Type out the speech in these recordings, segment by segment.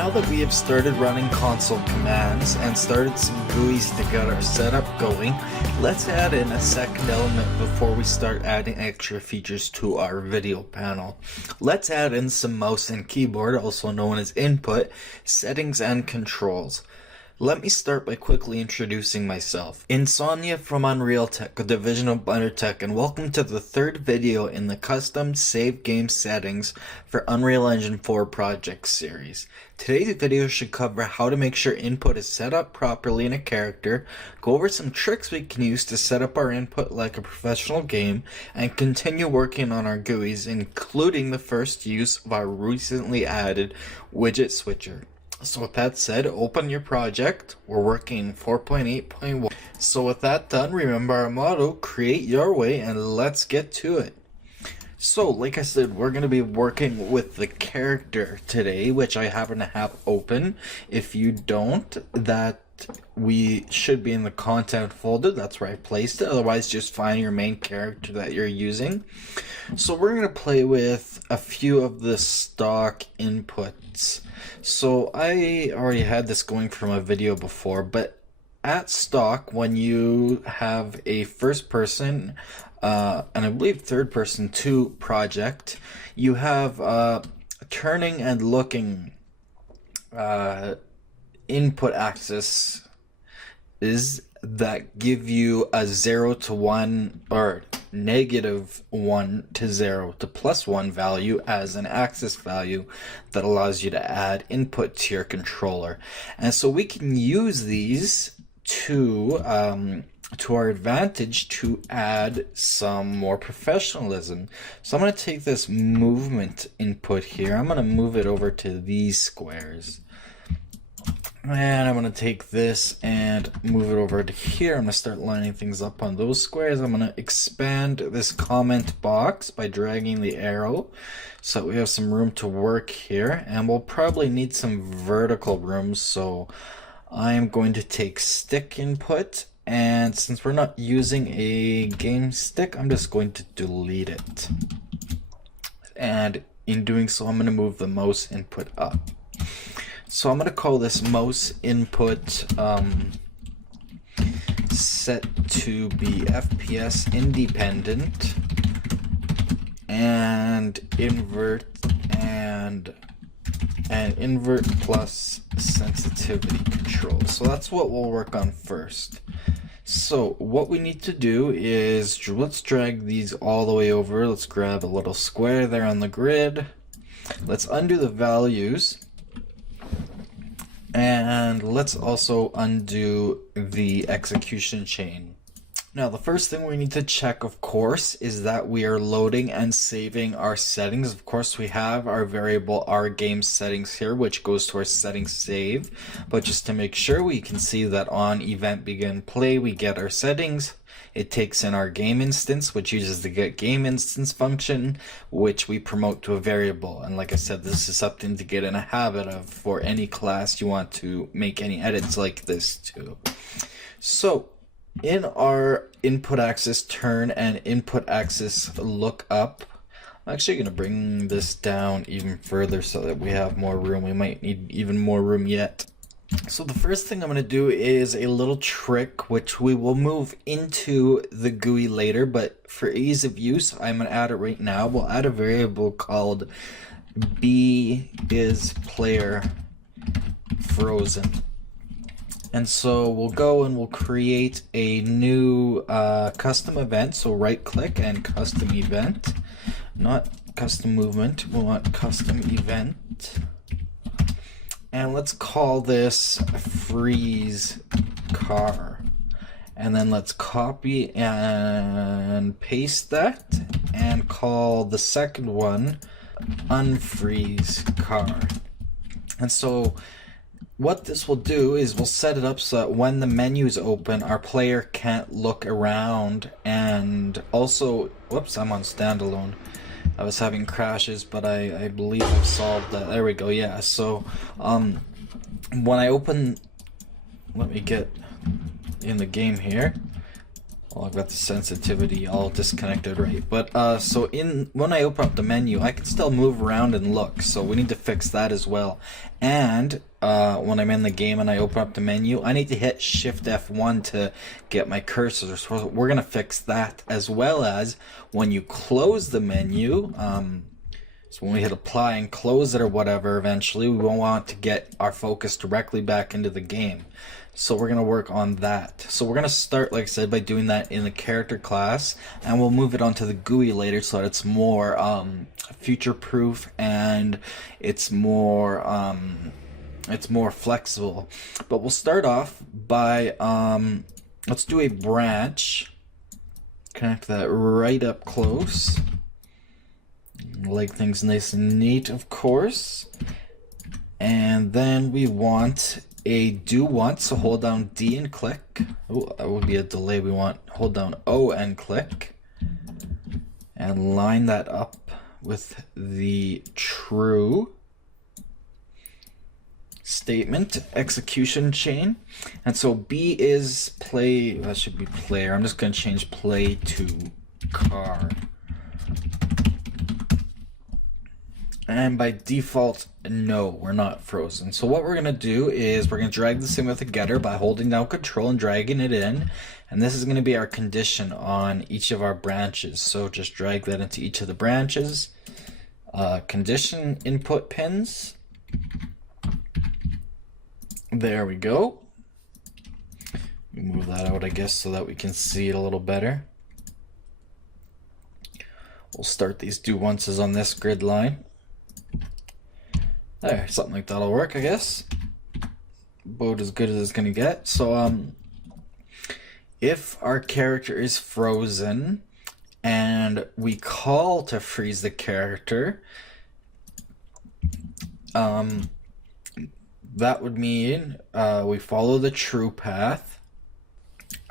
Now that we have started running console commands and started some GUIs to get our setup going, let's add in a second element before we start adding extra features to our video panel. Let's add in some mouse and keyboard, also known as input, settings, and controls. Let me start by quickly introducing myself. Insomnia from Unreal Tech, a division of Blender Tech, and welcome to the third video in the custom save game settings for Unreal Engine 4 project series. Today's video should cover how to make sure input is set up properly in a character, go over some tricks we can use to set up our input like a professional game, and continue working on our GUIs, including the first use of our recently added widget switcher. So with that said, open your project. We're working 4.8.1. So with that done, remember our motto, create your way, and let's get to it. So like I said, we're going to be working with the character today, which I happen to have open. If you don't, that we should be in the content folder. That's where I placed it. Otherwise, just find your main character that you're using. So we're going to play with a few of the stock inputs. So I already had this going from a video before, but at stock, when you have a first person and I believe third person too project, you have turning and looking input axis is that give you a 0 to 1 or negative 1 to 0 to plus 1 value as an axis value that allows you to add input to your controller. And so we can use these to our advantage to add some more professionalism. So I'm going to take this movement input here. I'm going to move it over to these squares. And I'm going to take this and move it over to here. I'm going to start lining things up on those squares. I'm going to expand this comment box by dragging the arrow so that we have some room to work here. And we'll probably need some vertical room. So I am going to take stick input. And since we're not using a game stick, I'm just going to delete it. And in doing so, I'm going to move the mouse input up. So I'm going to call this mouse input set to be FPS independent and invert and invert plus sensitivity control. So that's what we'll work on first. So what we need to do is let's drag these all the way over. Let's grab a little square there on the grid. Let's undo the values. And let's also undo the execution chain. Now, the first thing we need to check, of course, is that we are loading and saving our settings. Of course, we have our variable rGame settings here, which goes to our settings save. But just to make sure, we can see that on event begin play, we get our settings. It takes in our game instance, which uses the get game instance function, which we promote to a variable. And like I said, this is something to get in a habit of for any class you want to make any edits like this to. So in our input axis turn and input axis look up, I'm actually going to bring this down even further so that we have more room. We might need even more room yet. So the first thing I'm going to do is a little trick which we will move into the GUI later, but for ease of use I'm going to add it right now. We'll add a variable called b_is_player_frozen. And so we'll go and we'll create a new custom event. So right click and custom event, not custom movement. We want custom event. And let's call this freeze car. And then let's copy and paste that and call the second one unfreeze car. And so what this will do is we'll set it up so that when the menu is open, our player can't look around. And also, whoops, I'm on standalone. I was having crashes, but I believe I've solved that. There we go, yeah. So when I open, let me get in the game here. Well, I've got the sensitivity all disconnected, right? But so when I open up the menu, I can still move around and look. So we need to fix that as well. And when I'm in the game and I open up the menu, I need to hit Shift F1 to get my cursor. So we're gonna fix that, as well as when you close the menu. So when we hit apply and close it or whatever, eventually we won't want to get our focus directly back into the game. So we're going to work on that. So we're going to start, like I said, by doing that in the character class, and we'll move it onto the GUI later so that it's more future-proof and it's more flexible. But we'll start off by let's do a branch. Connect that right up close. Like things nice and neat, of course. And then we want a do once, so hold down D and click. Oh, that would be a delay. We want hold down O and click. And line that up with the true statement execution chain. And so B is play, that should be player. I'm just going to change play to car. And by default, no, we're not frozen. So what we're going to do is we're going to drag this in with a getter by holding down control and dragging it in. And this is going to be our condition on each of our branches. So just drag that into each of the branches. Condition input pins. There we go. Move that out, I guess, so that we can see it a little better. We'll start these do onces on this grid line. There, something like that'll work, I guess. About as good as it's gonna get. So if our character is frozen and we call to freeze the character, that would mean we follow the true path.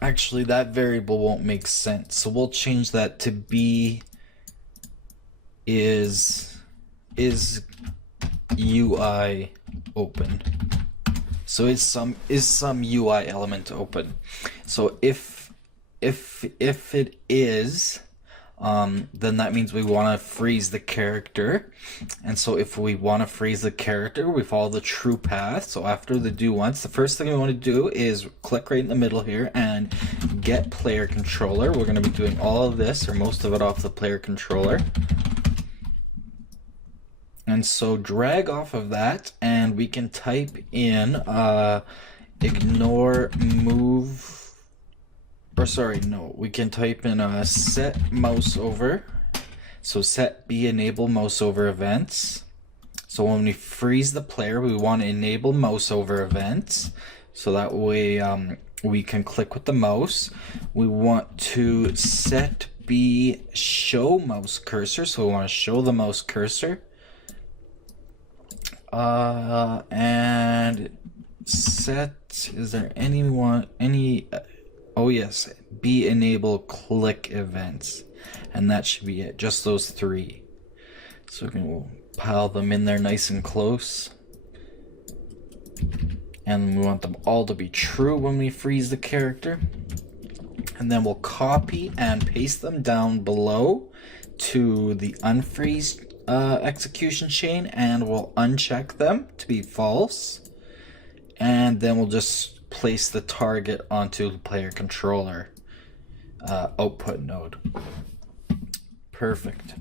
Actually, that variable won't make sense, so we'll change that to be is UI open. So is some UI element open. So if it is, then that means we want to freeze the character. And so if we want to freeze the character, we follow the true path. So after the do once, the first thing we want to do is click right in the middle here and get player controller. We're going to be doing all of this, or most of it, off the player controller. And so drag off of that, and we can type in ignore move, or sorry, no, we can type in set mouse over. So set B enable mouse over events. So when we freeze the player, we want to enable mouse over events. So that way we can click with the mouse. We want to set B show mouse cursor. So we want to show the mouse cursor. And set, is there oh yes, B enable click events, and that should be it, just those three. So we'll pile them in there nice and close, and we want them all to be true when we freeze the character, and then we'll copy and paste them down below to the unfreeze execution chain, and we'll uncheck them to be false, and then we'll just place the target onto the player controller output node. Perfect.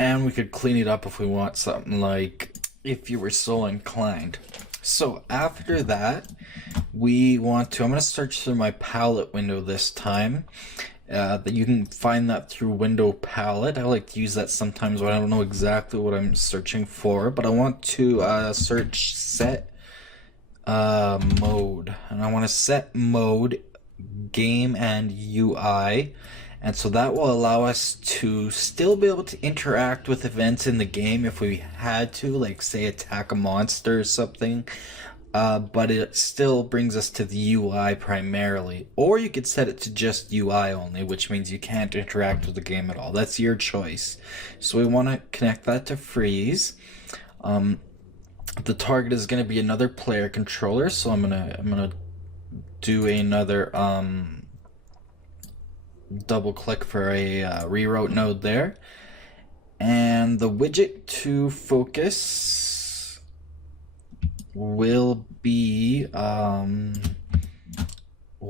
And we could clean it up if we want, something like if you were so inclined. So after that, we want to, I'm going to search through my palette window this time. That you can find that through window palette. I like to use that sometimes when I don't know exactly what I'm searching for, but I want to search set mode, and I want to set mode game and UI, and so that will allow us to still be able to interact with events in the game if we had to, like say attack a monster or something. But it still brings us to the UI primarily. Or you could set it to just UI only, which means you can't interact with the game at all. That's your choice. So we want to connect that to freeze. The target is going to be another player controller, so I'm gonna do another double click for a rewrote node there. And the widget to focus will be, we'll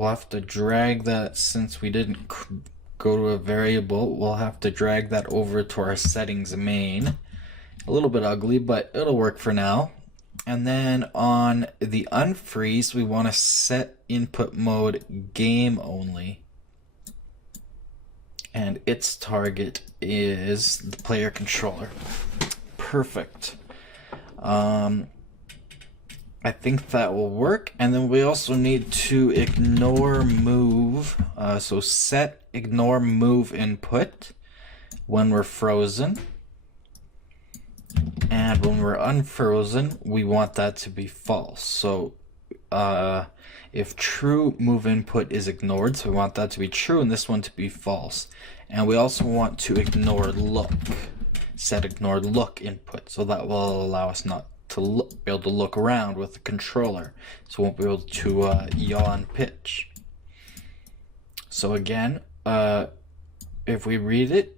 have to drag that, since we didn't go to a variable, we'll have to drag that over to our settings main. A little bit ugly, but it'll work for now. And then on the unfreeze, we want to set input mode game only. And its target is the player controller. Perfect. I think that will work. And then we also need to ignore move. So set ignore move input when we're frozen. And when we're unfrozen, we want that to be false. So if true move input is ignored, so we want that to be true and this one to be false. And we also want to ignore look. Set ignore look input. So that will allow us not to be able to look around with the controller, so we won't be able to yaw pitch. So again, if we read it,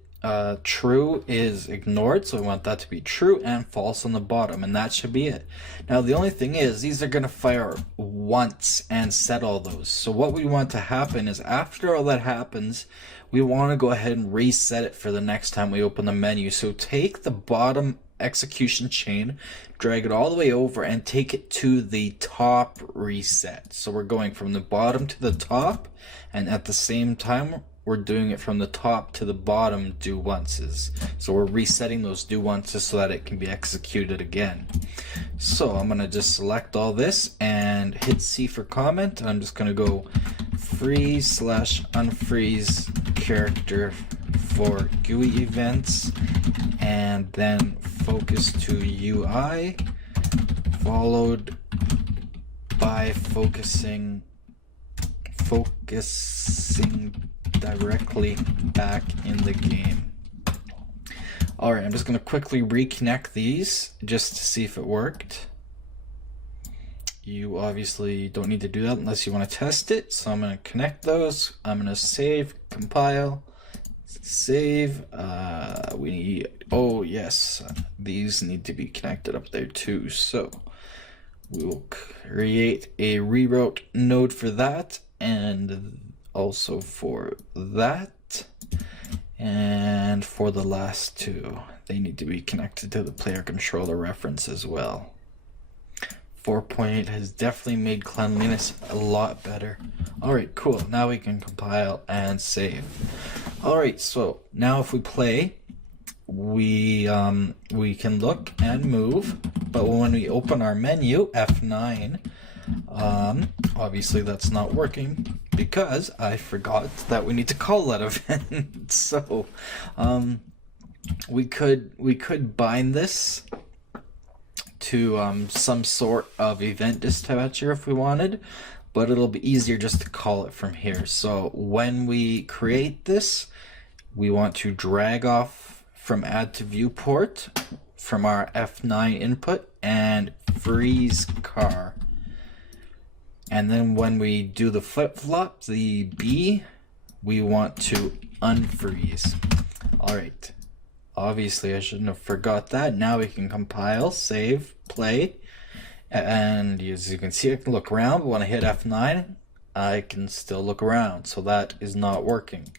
true is ignored, so we want that to be true, and false on the bottom, and that should be it. Now the only thing is, these are going to fire once and set all those. So what we want to happen is, after all that happens, we want to go ahead and reset it for the next time we open the menu. So take the bottom execution chain, drag it all the way over, and take it to the top reset. So we're going from the bottom to the top, and at the same time we're doing it from the top to the bottom do onces. So we're resetting those do onces so that it can be executed again. So I'm gonna just select all this and hit C for comment, and I'm just gonna go freeze/unfreeze character for GUI events, and then focus to UI, followed by focusing directly back in the game. Alright, I'm just going to quickly reconnect these just to see if it worked. You obviously don't need to do that unless you want to test it, so I'm going to connect those. I'm going to save, compile, save. We need, oh yes, these need to be connected up there too, so we will create a rewrote node for that, and also for that, and for the last two they need to be connected to the player controller reference as well. 4.8 has definitely made cleanliness a lot better. Alright, cool. Now we can compile and save. Alright, so now if we play, we can look and move, but when we open our menu, F9, obviously that's not working because I forgot that we need to call that event. So we could bind this to some sort of event dispatcher if we wanted, but it'll be easier just to call it from here. So when we create this, we want to drag off from add to viewport from our F9 input and freeze car. And then when we do the flip-flop, the B, we want to unfreeze. Alright, obviously I shouldn't have forgot that. Now we can compile, save, play, and as you can see, I can look around, but when I hit F9, I can still look around. So that is not working.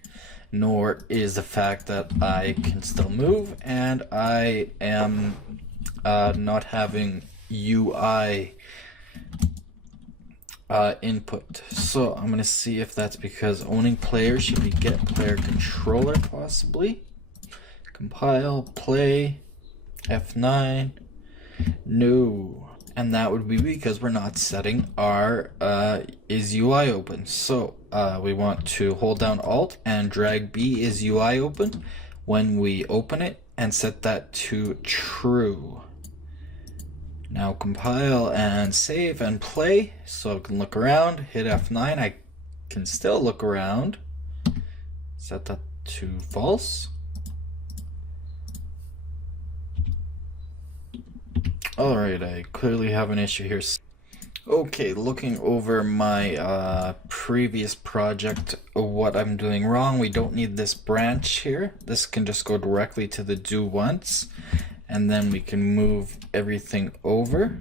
Nor is the fact that I can still move, and I am not having UI input. So I'm gonna see if that's because owning player should be get player controller possibly. Compile, play, F9, no. And that would be because we're not setting our is UI open. So we want to hold down Alt and drag B is UI open when we open it and set that to true. Now compile and save and play so I can look around, hit F9, I can still look around, set that to false. Alright, I clearly have an issue here. Okay, looking over my previous project, what I'm doing wrong, we don't need this branch here. This can just go directly to the do once, and then we can move everything over,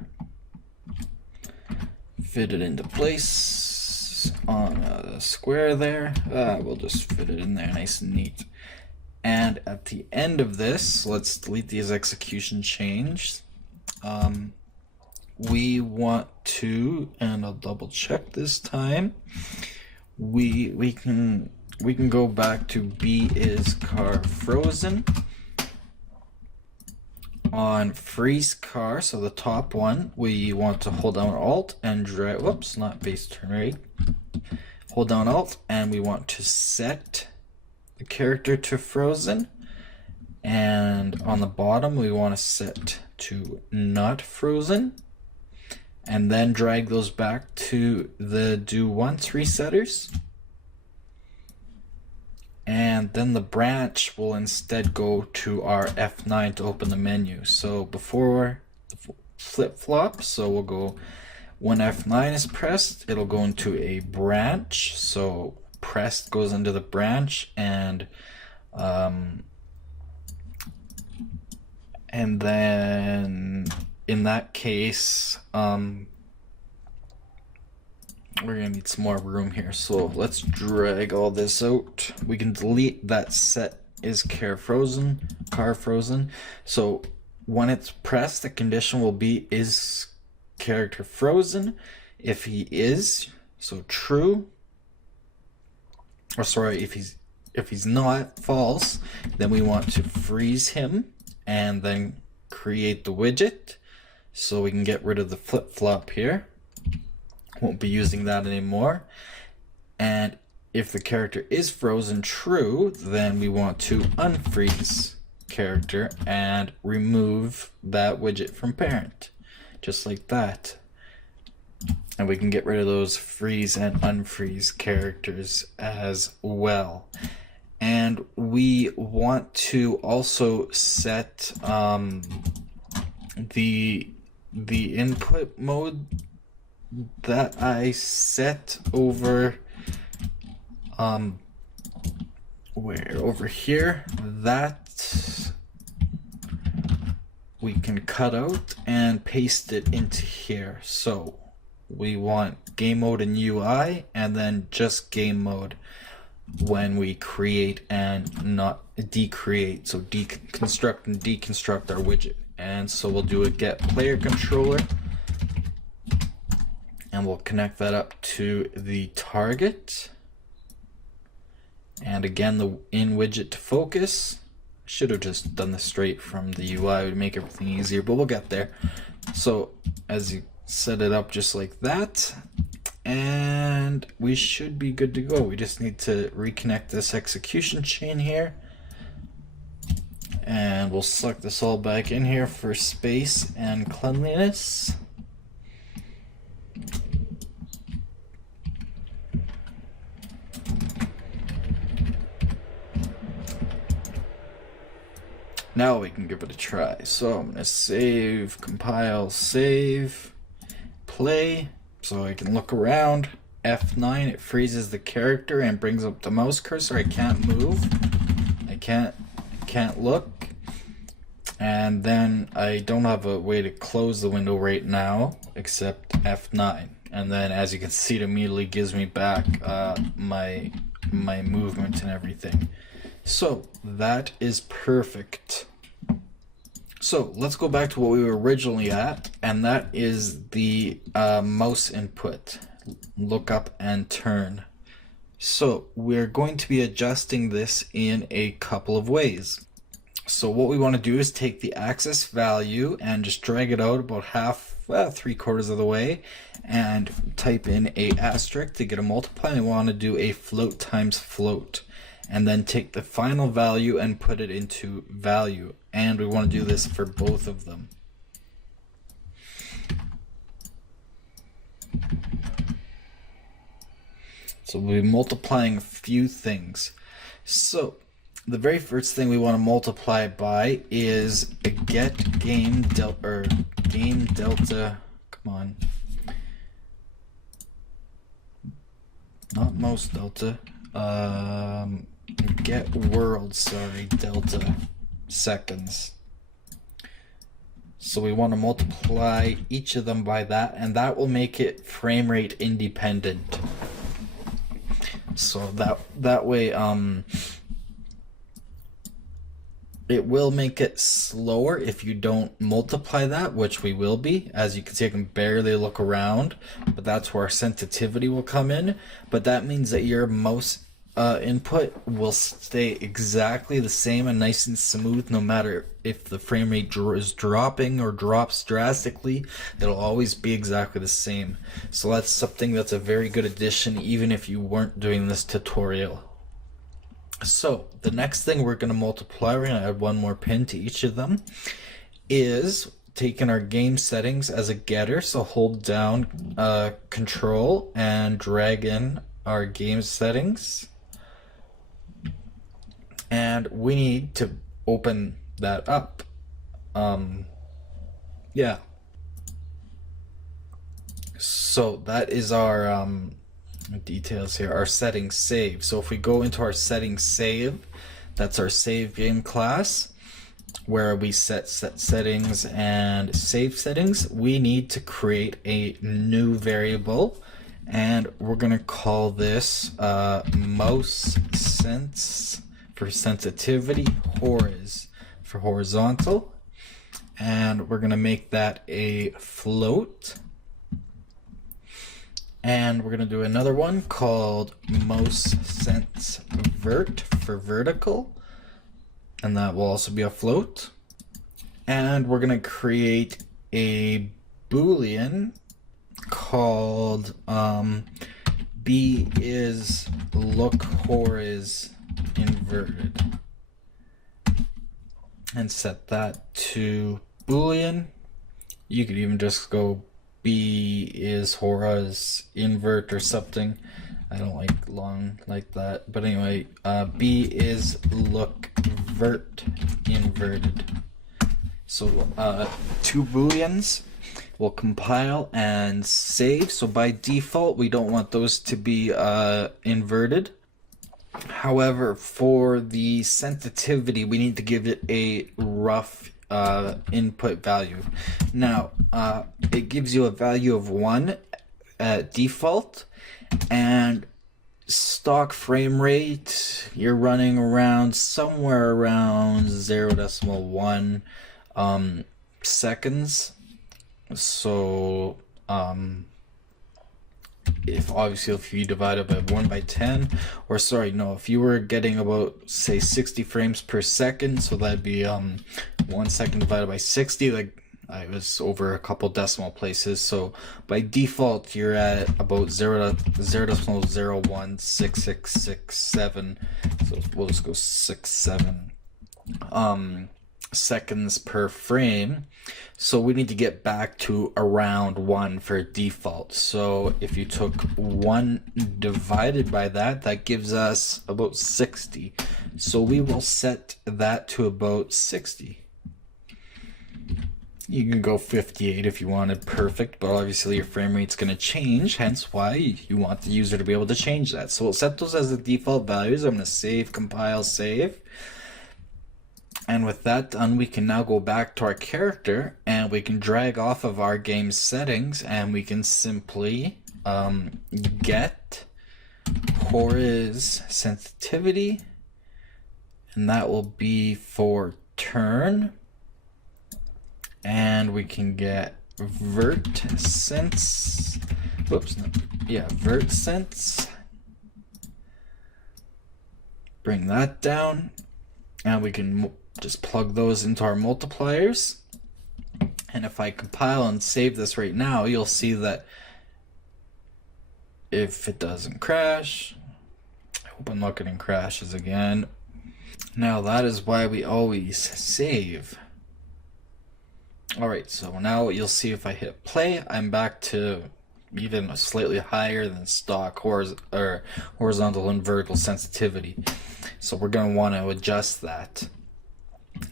fit it into place on a square there. We'll just fit it in there nice and neat. And at the end of this, let's delete these execution chains. We want to, and I'll double check this time. We can go back to B is car frozen. On freeze car, so the top one, we want to hold down Alt and drag. Whoops, not base turn rate. Hold down Alt, and we want to set the character to frozen. And on the bottom, we want to set to not frozen. And then drag those back to the do once resetters. And then the branch will instead go to our F9 to open the menu. So before the flip-flop, so we'll go when F9 is pressed, it'll go into a branch. So pressed goes into the branch, and then in that case, we're gonna need some more room here, so let's drag all this out. We can delete that set is car frozen. So when it's pressed, the condition will be is character frozen. If he is, so true. Or sorry, if he's not, false, then we want to freeze him and then create the widget so we can get rid of the flip-flop here. Won't be using that anymore. And if the character is frozen true, then we want to unfreeze character and remove that widget from parent, just like that. And we can get rid of those freeze and unfreeze characters as well. And we want to also set the input mode that I set over over here, that we can cut out and paste it into here. So we want game mode and UI, and then just game mode when we create and not decreate. So deconstruct and deconstruct our widget. And so we'll do a get player controller, and we'll connect that up to the target. And again, the in widget to focus. Should have just done this straight from the UI, it would make everything easier, but we'll get there. So as you set it up just like that, and we should be good to go. We just need to reconnect this execution chain here, and we'll suck this all back in here for space and cleanliness. Now we can give it a try. So I'm gonna save, compile, save, play, so I can look around. F9, it freezes the character and brings up the mouse cursor. I can't move. I can't look. And then I don't have a way to close the window right now except F9. And then as you can see, it immediately gives me back my movement and everything. So that is perfect. So let's go back to what we were originally at, and that is the mouse input, look up and turn. So we're going to be adjusting this in a couple of ways. So what we want to do is take the axis value and just drag it out about half, well, 3/4 of the way, and type in a asterisk to get a multiply. And we want to do a float times float, and then take the final value and put it into value. And we want to do this for both of them. So we'll be multiplying a few things. So the very first thing we want to multiply by is a get game delta, come on, not most delta, get world, sorry, delta seconds. So we want to multiply each of them by that, and that will make it frame rate independent. So that way, it will make it slower if you don't multiply that, which we will be. As you can see, I can barely look around, but that's where our sensitivity will come in. But that means that your mouse input will stay exactly the same and nice and smooth, no matter if the frame rate is dropping or drops drastically. It'll always be exactly the same. So that's something that's a very good addition, even if you weren't doing this tutorial. So the next thing we're going to multiply, we're going to add one more pin to each of them, is taking our game settings as a getter. So hold down control and drag in our game settings. And we need to open that up. Yeah. So that is our details here, our settings save. So if we go into our settings save, that's our save game class, where we set settings and save settings. We need to create a new variable, and we're gonna call this mouse sense for sensitivity, horiz for horizontal, and we're gonna make that a float. And we're gonna do another one called mouse sense vert for vertical, and that will also be a float. And we're gonna create a boolean called b is look horiz inverted, and set that to boolean. You could even just go b is horiz invert or something. I don't like long like that, but anyway, b is look vert inverted. So two booleans will compile and save. So by default, we don't want those to be inverted. However, for the sensitivity, we need to give it a rough input value. Now, it gives you a value of 1 at default, and stock frame rate, you're running around somewhere around 0.1 seconds. So if you divide it by 1 by 10, or sorry, no, if you were getting about, say, 60 frames per second, so that'd be 1 second divided by 60, like I was over a couple decimal places. So by default, you're at about 0.016667. So we'll just go 67 seconds per frame. So we need to get back to around 1 for default. So if you took 1 divided by that, that gives us about 60. So we will set that to about 60. You can go 58 if you wanted perfect, but obviously your frame rate's going to change, hence why you want the user to be able to change that. So we'll set those as the default values. I'm going to save, compile, save. And with that done, we can now go back to our character, and we can drag off of our game settings, and we can simply get horiz sensitivity, and that will be for turn. And we can get vert sense, vert sense. Bring that down, and we can just plug those into our multipliers. And if I compile and save this right now, you'll see that if it doesn't crash, I hope I'm not getting crashes again. Now that is why we always save. Alright, so now you'll see if I hit play, I'm back to even slightly higher than stock horizontal and vertical sensitivity. So we're going to want to adjust that.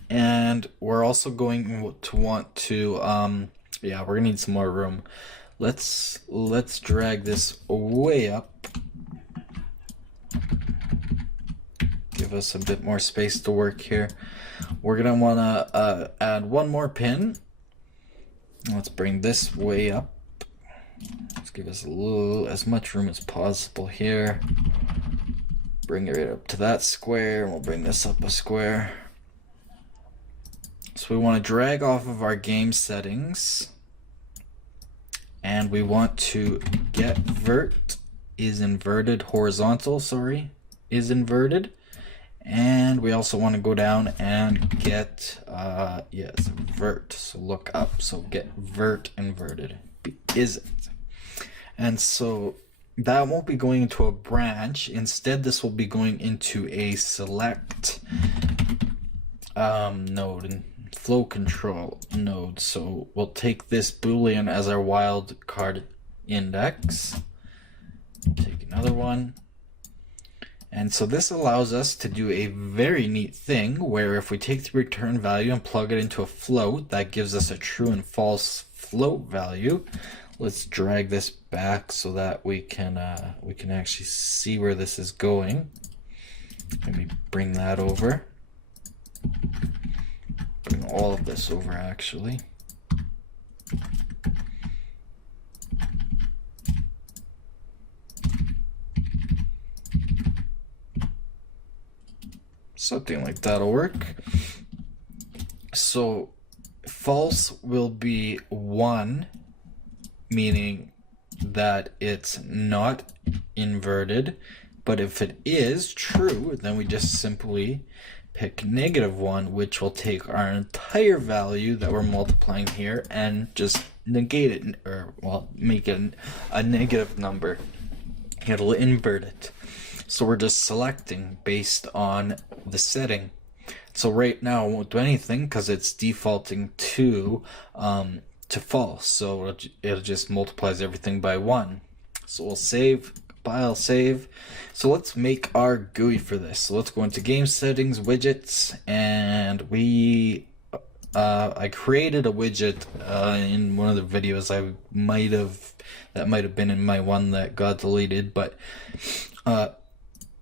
And we're also going to want to, we're going to need some more room. Let's drag this way up give us a bit more space to work here. We're gonna wanna add one more pin. Let's bring this way up. Let's give us as much room as possible here. Bring it right up to that square, and we'll bring this up a square. So we want to drag off of our game settings, and we want to get vert is inverted, horizontal, sorry, is inverted. And we also want to go down and get, yes, vert, so look up, so get vert inverted, isn't. And so that won't be going into a branch. Instead, this will be going into a select node and flow control node. So we'll take this Boolean as our wildcard index. Take another one. And so this allows us to do a very neat thing where if we take the return value and plug it into a float, that gives us a true and false float value. Let's drag this back so that we can actually see where this is going. Let me bring that over. Bring all of this over actually. Something like that'll work. So false will be 1, meaning that it's not inverted, but if it is true, then we just simply pick -1, which will take our entire value that we're multiplying here and just negate it, or well, make it a negative number. It'll invert it. So we're just selecting based on the setting. So right now it won't do anything because it's defaulting to false. So it just multiplies everything by 1. So we'll save, file, save. So let's make our GUI for this. So let's go into game settings, widgets, and I created a widget in one of the videos. That might have been in my one that got deleted, but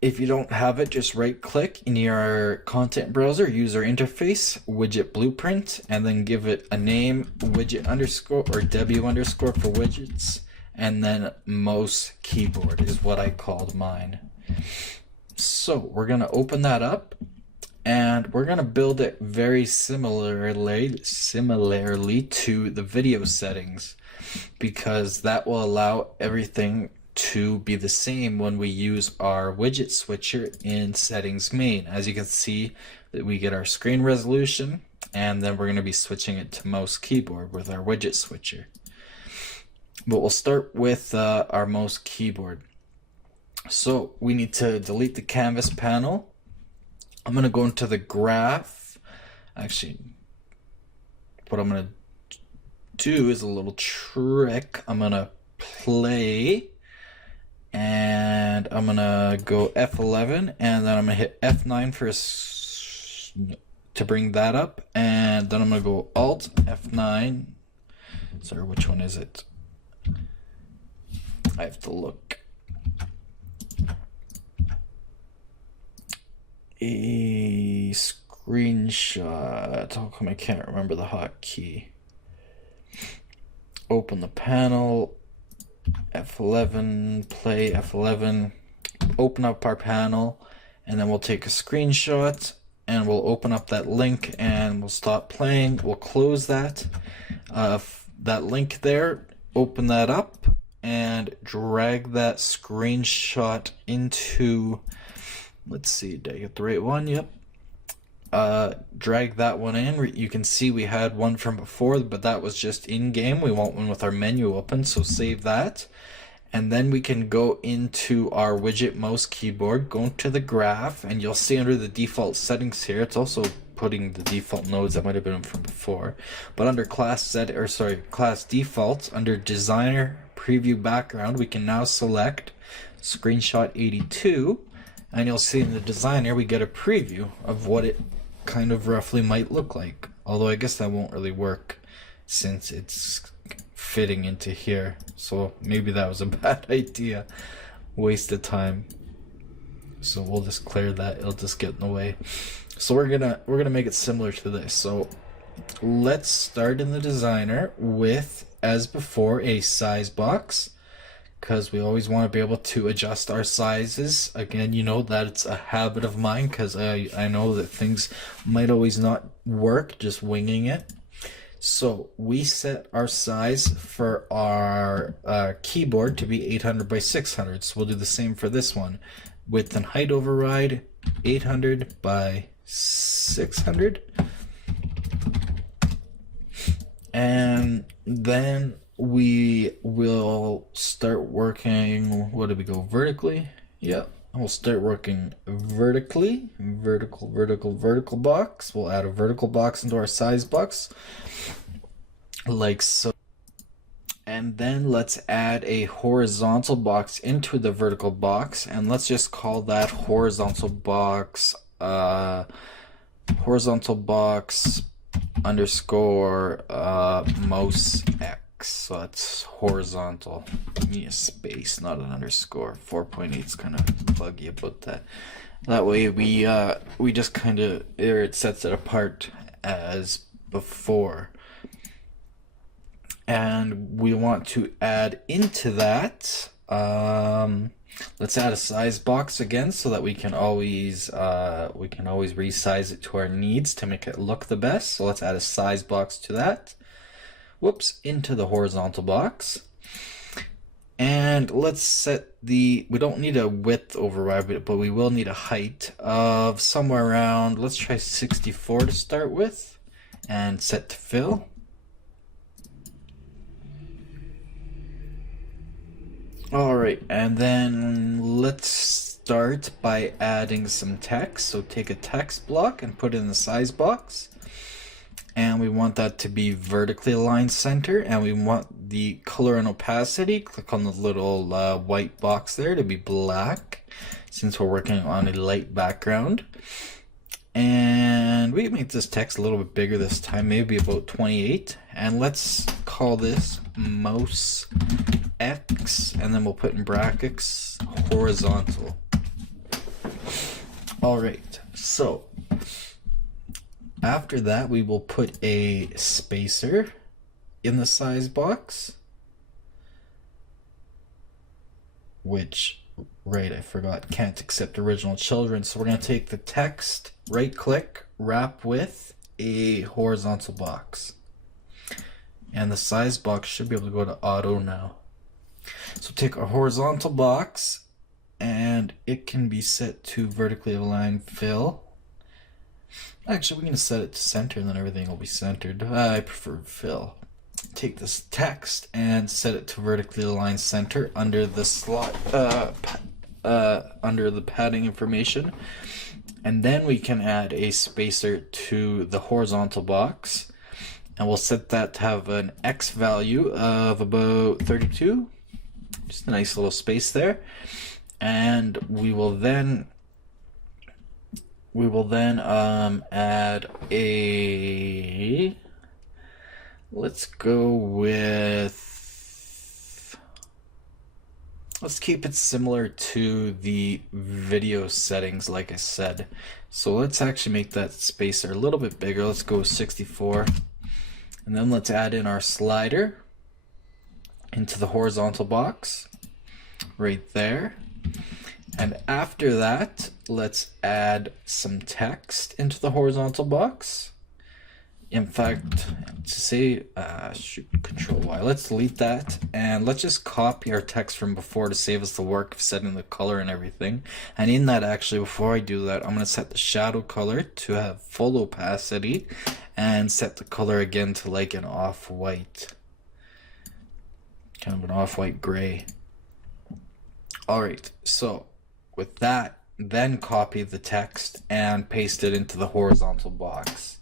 if you don't have it, just right click in your content browser, user interface, widget blueprint, and then give it a name, widget underscore or W underscore for widgets, and then mouse keyboard is what I called mine. So we're gonna open that up, and we're gonna build it very similarly to the video settings, because that will allow everything to be the same when we use our widget switcher in settings main. As you can see, that we get our screen resolution, and then we're going to be switching it to mouse keyboard with our widget switcher. But we'll start with our mouse keyboard. So we need to delete the canvas panel. I'm going to go into the graph. Actually, what I'm going to do is a little trick. I'm going to play, and I'm gonna go F11, and then I'm gonna hit F9 to bring that up, and then I'm gonna go Alt F9. Sorry, which one is it? I have to look. A screenshot. How come I can't remember the hotkey? Open the panel. F11, play F11, open up our panel, and then we'll take a screenshot, and we'll open up that link, and we'll stop playing. We'll close that link there, open that up, and drag that screenshot into, let's see, did I get the right one? Yep. Drag that one in. You can see we had one from before, but that was just in game. We want one with our menu open, so save that. And then we can go into our widget mouse keyboard, go into the graph, and you'll see under the default settings here, it's also putting the default nodes that might have been from before. But under class default, under designer preview background, we can now select screenshot 82, and you'll see in the designer we get a preview of what it kind of roughly might look like, although I guess that won't really work since it's fitting into here, so maybe that was a bad idea, waste of time. So we'll just clear that, it'll just get in the way. So we're gonna make it similar to this. So let's start in the designer with, as before, a size box, because we always want to be able to adjust our sizes. Again, you know that it's a habit of mine, because I know that things might always not work just winging it. So we set our size for our keyboard to be 800 by 600. So we'll do the same for this one. Width and height override 800 by 600. And then we will start working, what did we go, vertically? Yep, we'll start working vertically. Vertical box. We'll add a vertical box into our size box, like so. And then let's add a horizontal box into the vertical box, and let's just call that horizontal box underscore mouse x. So that's horizontal. Give me a space, not an underscore. 4.8 is kind of buggy about that. That way we just kind of, it sets it apart as before. And we want to add into that, let's add a size box again, so that we can always resize it to our needs to make it look the best. So let's add a size box to that. Whoops, into the horizontal box. And let's set we don't need a width override, but we will need a height of somewhere around, let's try 64 to start with, and set to fill. Alright, and then let's start by adding some text. So take a text block and put it in the size box. And we want that to be vertically aligned center, and we want the color and opacity, click on the little white box there, to be black, since we're working on a light background. And we make this text a little bit bigger this time, maybe about 28. And let's call this mouse X, and then we'll put in brackets horizontal. Alright, so after that we will put a spacer in the size box, which, right, I forgot, can't accept original children. So we're going to take the text, right click, wrap with a horizontal box. And the size box should be able to go to auto now. So take a horizontal box, and it can be set to vertically aligned fill. Actually, we're going to set it to center, and then everything will be centered. I prefer fill. Take this text and set it to vertically aligned center under the slot, under the padding information. And then we can add a spacer to the horizontal box, and we'll set that to have an X value of about 32. Just a nice little space there. And we will then add a, let's go with, let's keep it similar to the video settings like I said. So let's actually make that spacer a little bit bigger. Let's go with 64. And then let's add in our slider into the horizontal box right there. And after that, let's add some text into the horizontal box. In fact, to say, Control Y, let's delete that, and let's just copy our text from before to save us the work of setting the color and everything. And in that, actually, before I do that, I'm going to set the shadow color to have full opacity, and set the color again to like an off-white, kind of an off-white gray. Alright, so with that, then copy the text and paste it into the horizontal box.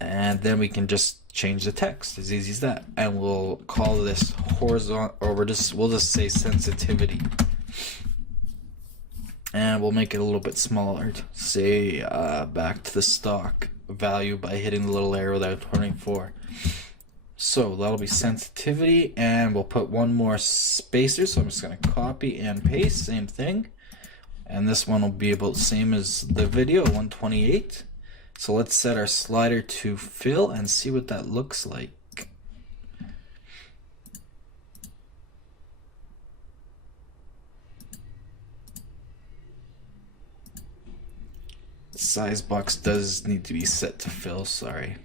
And then we can just change the text, as easy as that. And we'll call this horizontal, or we'll just say sensitivity. And we'll make it a little bit smaller, say back to the stock value by hitting the little arrow there, 24. So that'll be sensitivity, and we'll put one more spacer. So I'm just going to copy and paste, same thing. And this one will be about the same as the video, 128. So let's set our slider to fill and see what that looks like. Size box does need to be set to fill, sorry.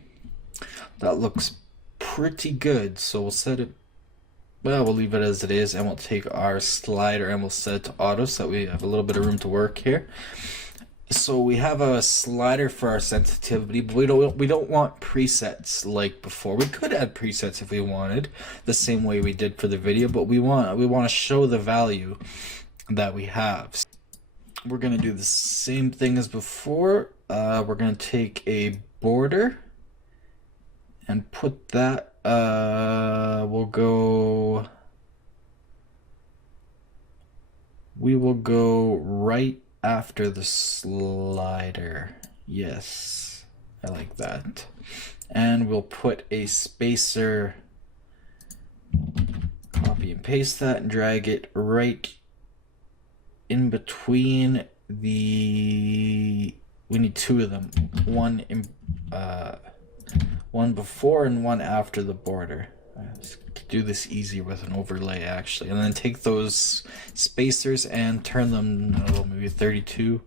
That looks pretty good, so we'll set it, well, we'll leave it as it is, and we'll take our slider and we'll set it to auto so that we have a little bit of room to work here. So we have a slider for our sensitivity, but we don't want presets like before. We could add presets if we wanted, the same way we did for the video, but we want to show the value that we have. We're going to do the same thing as before. We're going to take a border and put that, we will go right after the slider. Yes, I like that. And we'll put a spacer, copy and paste that and drag it right in between the, we need two of them, one before and one after the border. Let's do this easier with an overlay actually, and then take those spacers and turn them, I don't know, maybe 32,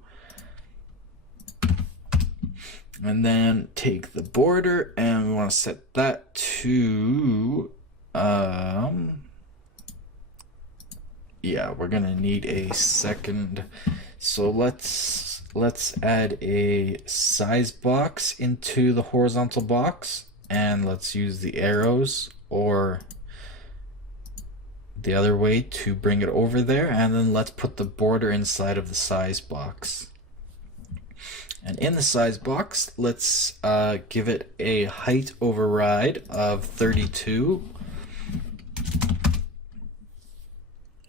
and then take the border and we want to set that to yeah, we're gonna need a second, so let's add a size box into the horizontal box, and let's use the arrows or the other way to bring it over there, and then let's put the border inside of the size box. And in the size box, let's give it a height override of 32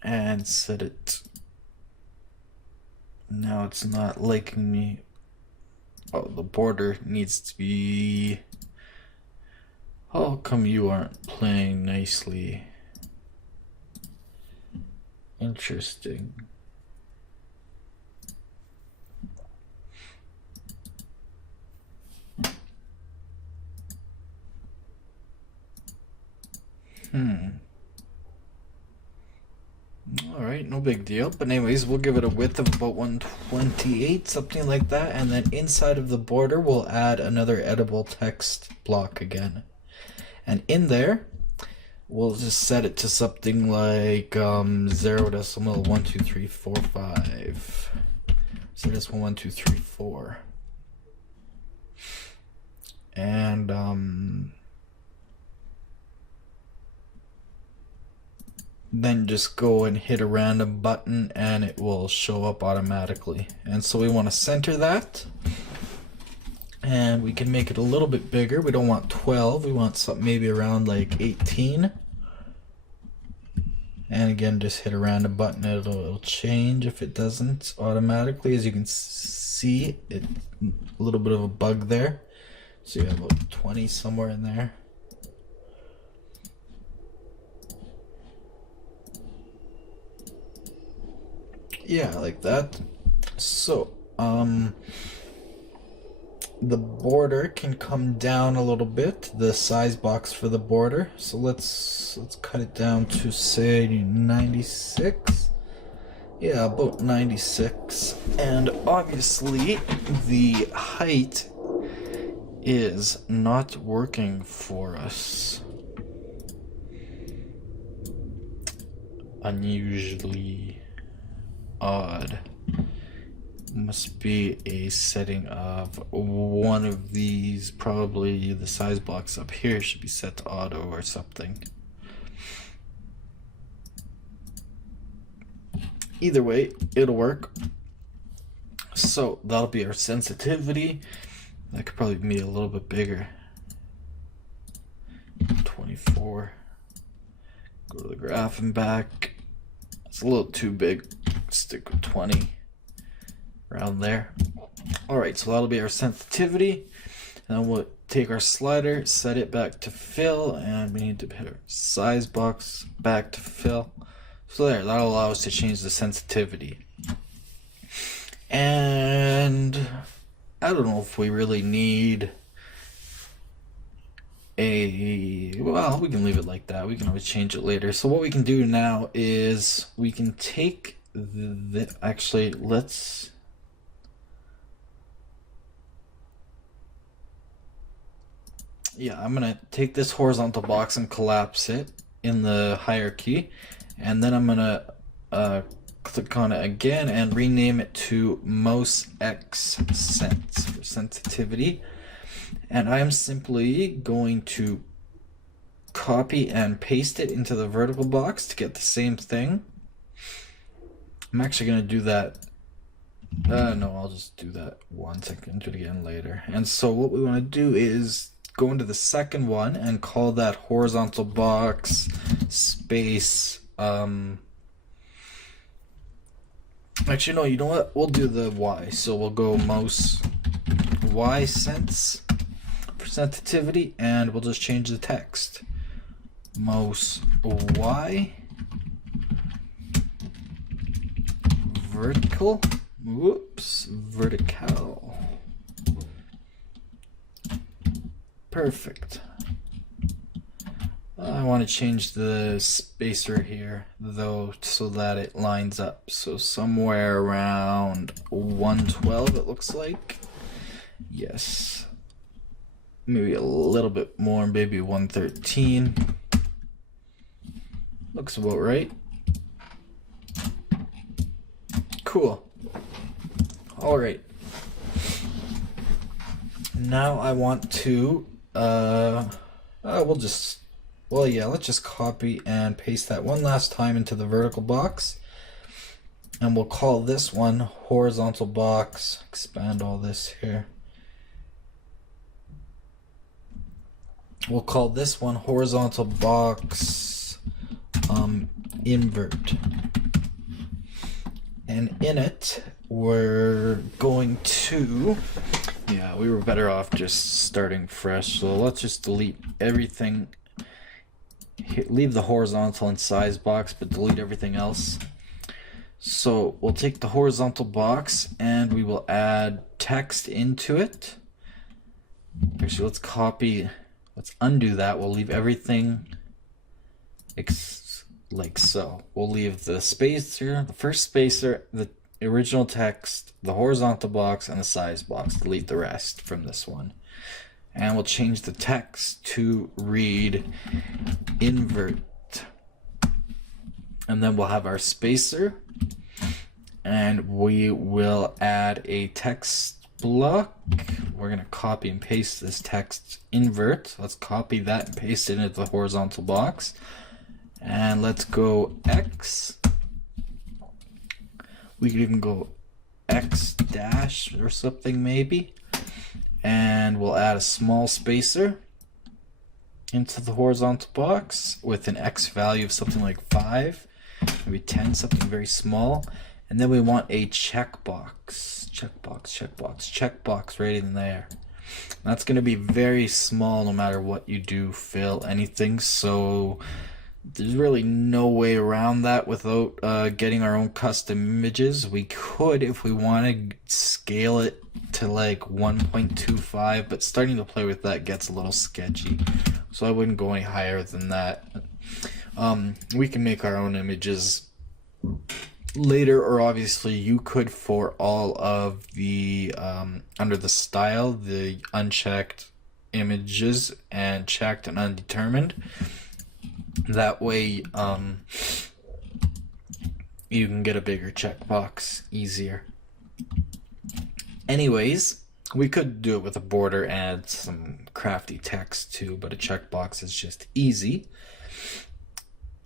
and set it. Now it's not liking me. Oh, the border needs to be, how come you aren't playing nicely? Interesting. Alright, no big deal. But anyways, we'll give it a width of about 128, something like that. And then inside of the border, we'll add another editable text block again. And in there, we'll just set it to something like 0.12345. So this 1, 2, 3, 4. And then just go and hit a random button and it will show up automatically. And so we want to center that, and we can make it a little bit bigger. We don't want 12, we want something maybe around like 18. And again, just hit a random button, it'll change if it doesn't automatically. As you can see, a little bit of a bug there. So you have about 20 somewhere in there. Yeah, like that. So the border can come down a little bit, the size box for the border. So let's cut it down to say 96. Yeah, about 96. And obviously the height is not working for us. Unusually odd. Must be a setting of one of these, probably the size box up here should be set to auto or something. Either way, it'll work. So that'll be our sensitivity. That could probably be a little bit bigger. 24. Go to the graph and back. It's a little too big. Stick with 20. Around there. Alright, so that'll be our sensitivity. And then we'll take our slider, set it back to fill, and we need to hit our size box back to fill. So there, that'll allow us to change the sensitivity. And I don't know if we really need well, we can leave it like that. We can always change it later. So what we can do now is we can take actually, let's I'm gonna take this horizontal box and collapse it in the hierarchy, and then I'm gonna click on it again and rename it to mouse x sense for sensitivity. And I'm simply going to copy and paste it into the vertical box to get the same thing. I'm actually going to do that. No, I'll just do that once. I can do it again later. And so what we want to do is go into the second one and call that horizontal box space. Actually, no, you know what? We'll do the Y. So we'll go mouse Y sense for sensitivity, and we'll just change the text. Mouse Y vertical. Whoops, vertical. Perfect. I want to change the spacer here though so that it lines up. So somewhere around 112 it looks like. Yes. Maybe a little bit more, maybe 113. Looks about right. Cool. All right. Now I want to let's just copy and paste that one last time into the vertical box, and we'll call this one horizontal box. Expand all this here. We'll call this one horizontal box invert, and in it we're going to, we were better off just starting fresh, so let's just delete everything. Leave the horizontal and size box, but delete everything else. So we'll take the horizontal box and we will add text into it. Actually, let's undo that. We'll leave everything like so. We'll leave the spacer, the first spacer, the original text, the horizontal box, and the size box. Delete the rest from this one. And we'll change the text to read invert. And then we'll have our spacer, and we will add a text block. We're going to copy and paste this text invert. Let's copy that and paste it into the horizontal box. And let's go X. We could even go X dash or something maybe. And we'll add a small spacer into the horizontal box with an X value of something like 5, maybe 10, something very small. And then we want a checkbox right in there. That's going to be very small no matter what you do, fill anything. So there's really no way around that without getting our own custom images. We could, if we want to, scale it to like 1.25, but starting to play with that gets a little sketchy, so I wouldn't go any higher than that. We can make our own images later, or obviously you could for all of the under the style, the unchecked images and checked and undetermined. That way you can get a bigger checkbox easier. Anyways, we could do it with a border and some crafty text too, but a checkbox is just easy.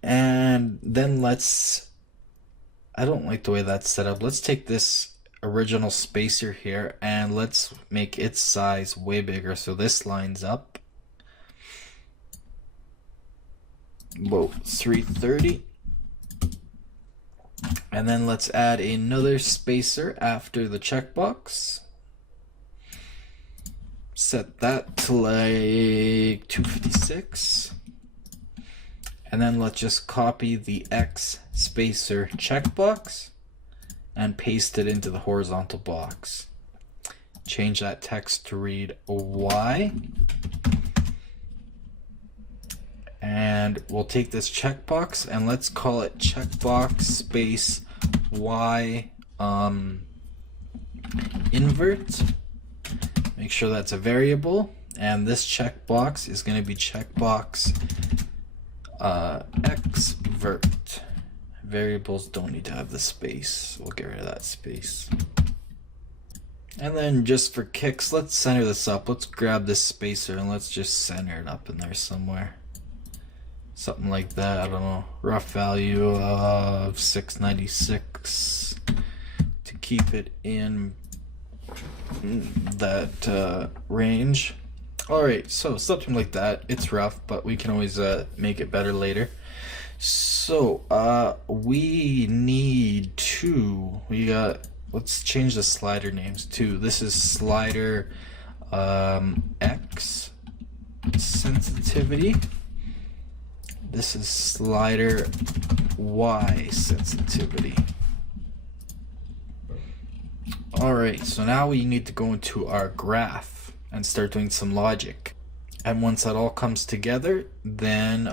And then I don't like the way that's set up. Let's take this original spacer here and let's make its size way bigger so this lines up. Whoa, 330. And then let's add another spacer after the checkbox. Set that to like 256. And then let's just copy the X spacer checkbox and paste it into the horizontal box. Change that text to read Y. And we'll take this checkbox and let's call it checkbox space Y invert. Make sure that's a variable. And this checkbox is going to be checkbox xvert. Variables don't need to have the space. We'll get rid of that space. And then just for kicks, let's center this up. Let's grab this spacer and let's just center it up in there somewhere. Something like that, I don't know. Rough value of 696 to keep it in that range. Alright, so something like that. It's rough, but we can always make it better later. So we need to, let's change the slider names too. This is slider X sensitivity. This is slider Y sensitivity. Alright, so now we need to go into our graph and start doing some logic. And once that all comes together, then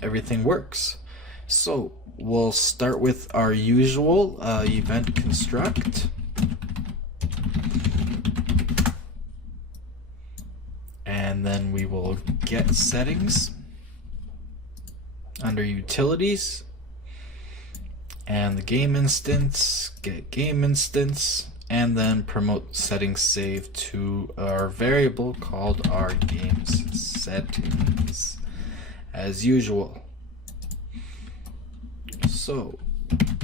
everything works. So we'll start with our usual event construct. And then we will get settings under utilities and the game instance, get game instance, and then promote settings save to our variable called our games settings as usual. So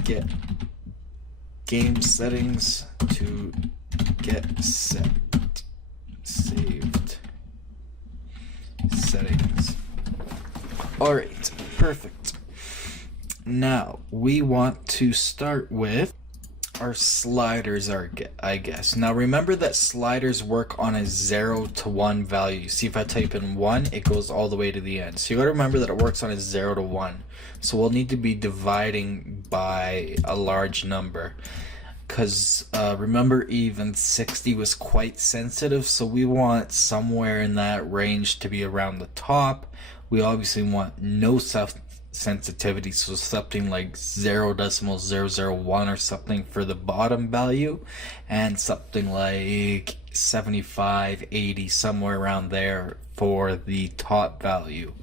get game settings to get set saved settings. Alright, perfect. Now we want to start with our sliders, I guess. Now remember that sliders work on a 0 to 1 value. See, if I type in 1, it goes all the way to the end. So you gotta remember that it works on a 0 to 1. So we'll need to be dividing by a large number. Because remember, even 60 was quite sensitive, so we want somewhere in that range to be around the top. We obviously want no sensitivity, so something like 0.001 or something for the bottom value, and something like 75, 80, somewhere around there for the top value.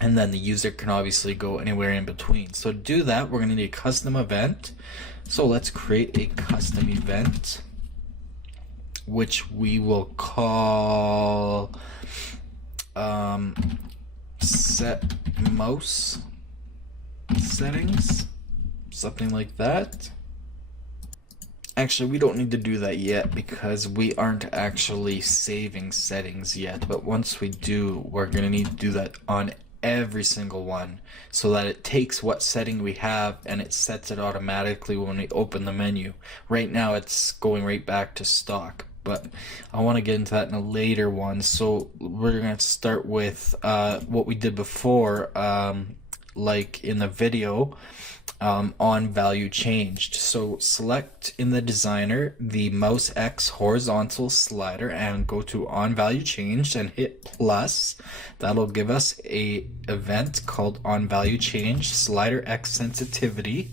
And then the user can obviously go anywhere in between. So to do that, we're going to need a custom event. So let's create a custom event, which we will call set mouse settings, something like that. Actually, we don't need to do that yet because we aren't actually saving settings yet, but once we do, we're going to need to do that on every single one so that it takes what setting we have and it sets it automatically when we open the menu. Right now it's going right back to stock, but I want to get into that in a later one. So we're going to start with what we did before, like in the video, on value changed. So select in the designer the mouse X horizontal slider and go to on value changed and hit plus. That'll give us a event called on value changed slider X sensitivity.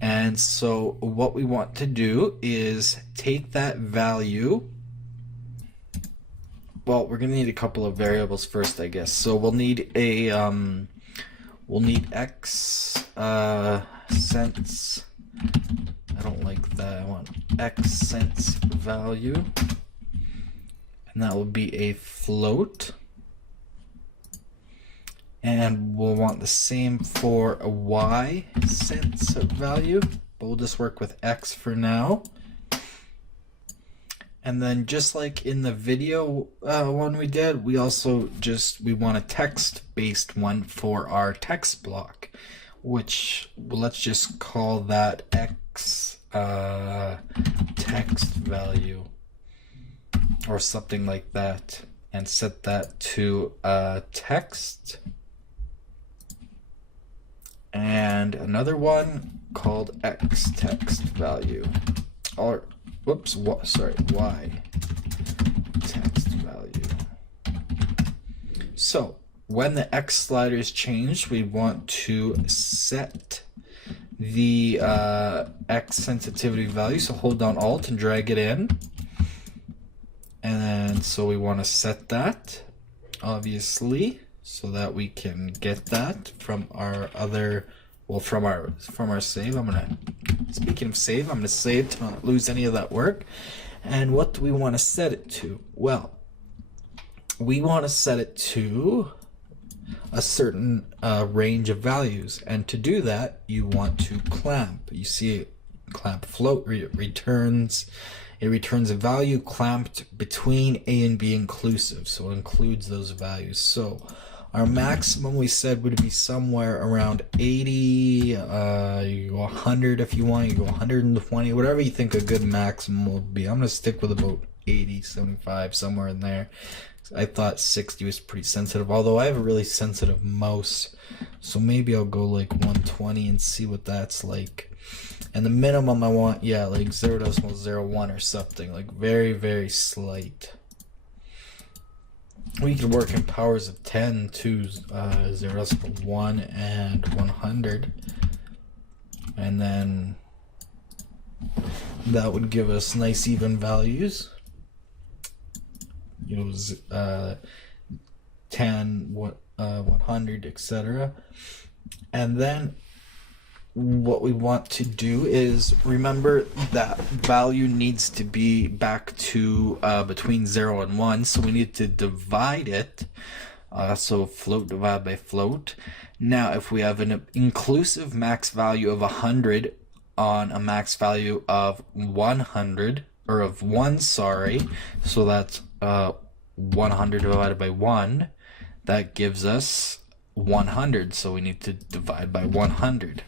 And so what we want to do is take that value. Well, we're gonna need a couple of variables first, I guess. So we'll need a we'll need X sense. I don't like that. I want X sense value, and that will be a float. And we'll want the same for a Y sense value, but we'll just work with X for now. And then just like in the video one we did, we also we want a text-based one for our text block, which let's just call that X text value or something like that, and set that to text. And another one called x text value, or whoops, sorry, y text value. So when the x slider is changed, we want to set the x sensitivity value. So hold down Alt and drag it in, and so we want to set that, obviously, so that we can get that from our other, well, from our save. Speaking of save, I'm gonna save to not lose any of that work. And what do we want to set it to? Well, we want to set it to a certain range of values, and to do that you want to clamp. You see clamp float, it returns a value clamped between A and B inclusive, so it includes those values. So our maximum, we said, would be somewhere around 80, you go 100 if you want, you go 120, whatever you think a good maximum will be. I'm gonna stick with about 80, 75, somewhere in there. I thought 60 was pretty sensitive, although I have a really sensitive mouse, so maybe I'll go like 120 and see what that's like. And the minimum I want, yeah, like 0.01 or something, like very, very slight. We could work in powers of 10 to 0.1 and 100, and then that would give us nice even values. You know, 10, 100, etc. And then what we want to do is, remember that value needs to be back to between 0 and 1, so we need to divide it. So float divided by float. Now if we have an inclusive max value of 100 on a max value of 100, or of 1, sorry, so that's 100 divided by 1, that gives us 100, so we need to divide by 100.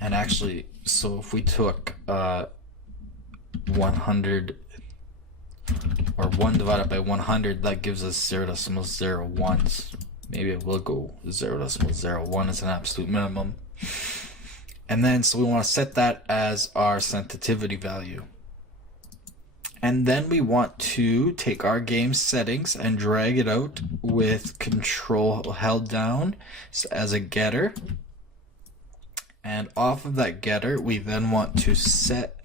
And actually, so if we took 100, or 1 divided by 100, that gives us 0.01. Maybe we'll go 0.01 as an absolute minimum. And then, so we want to set that as our sensitivity value. And then we want to take our game settings and drag it out with Control held down as a getter. And off of that getter, we then want to set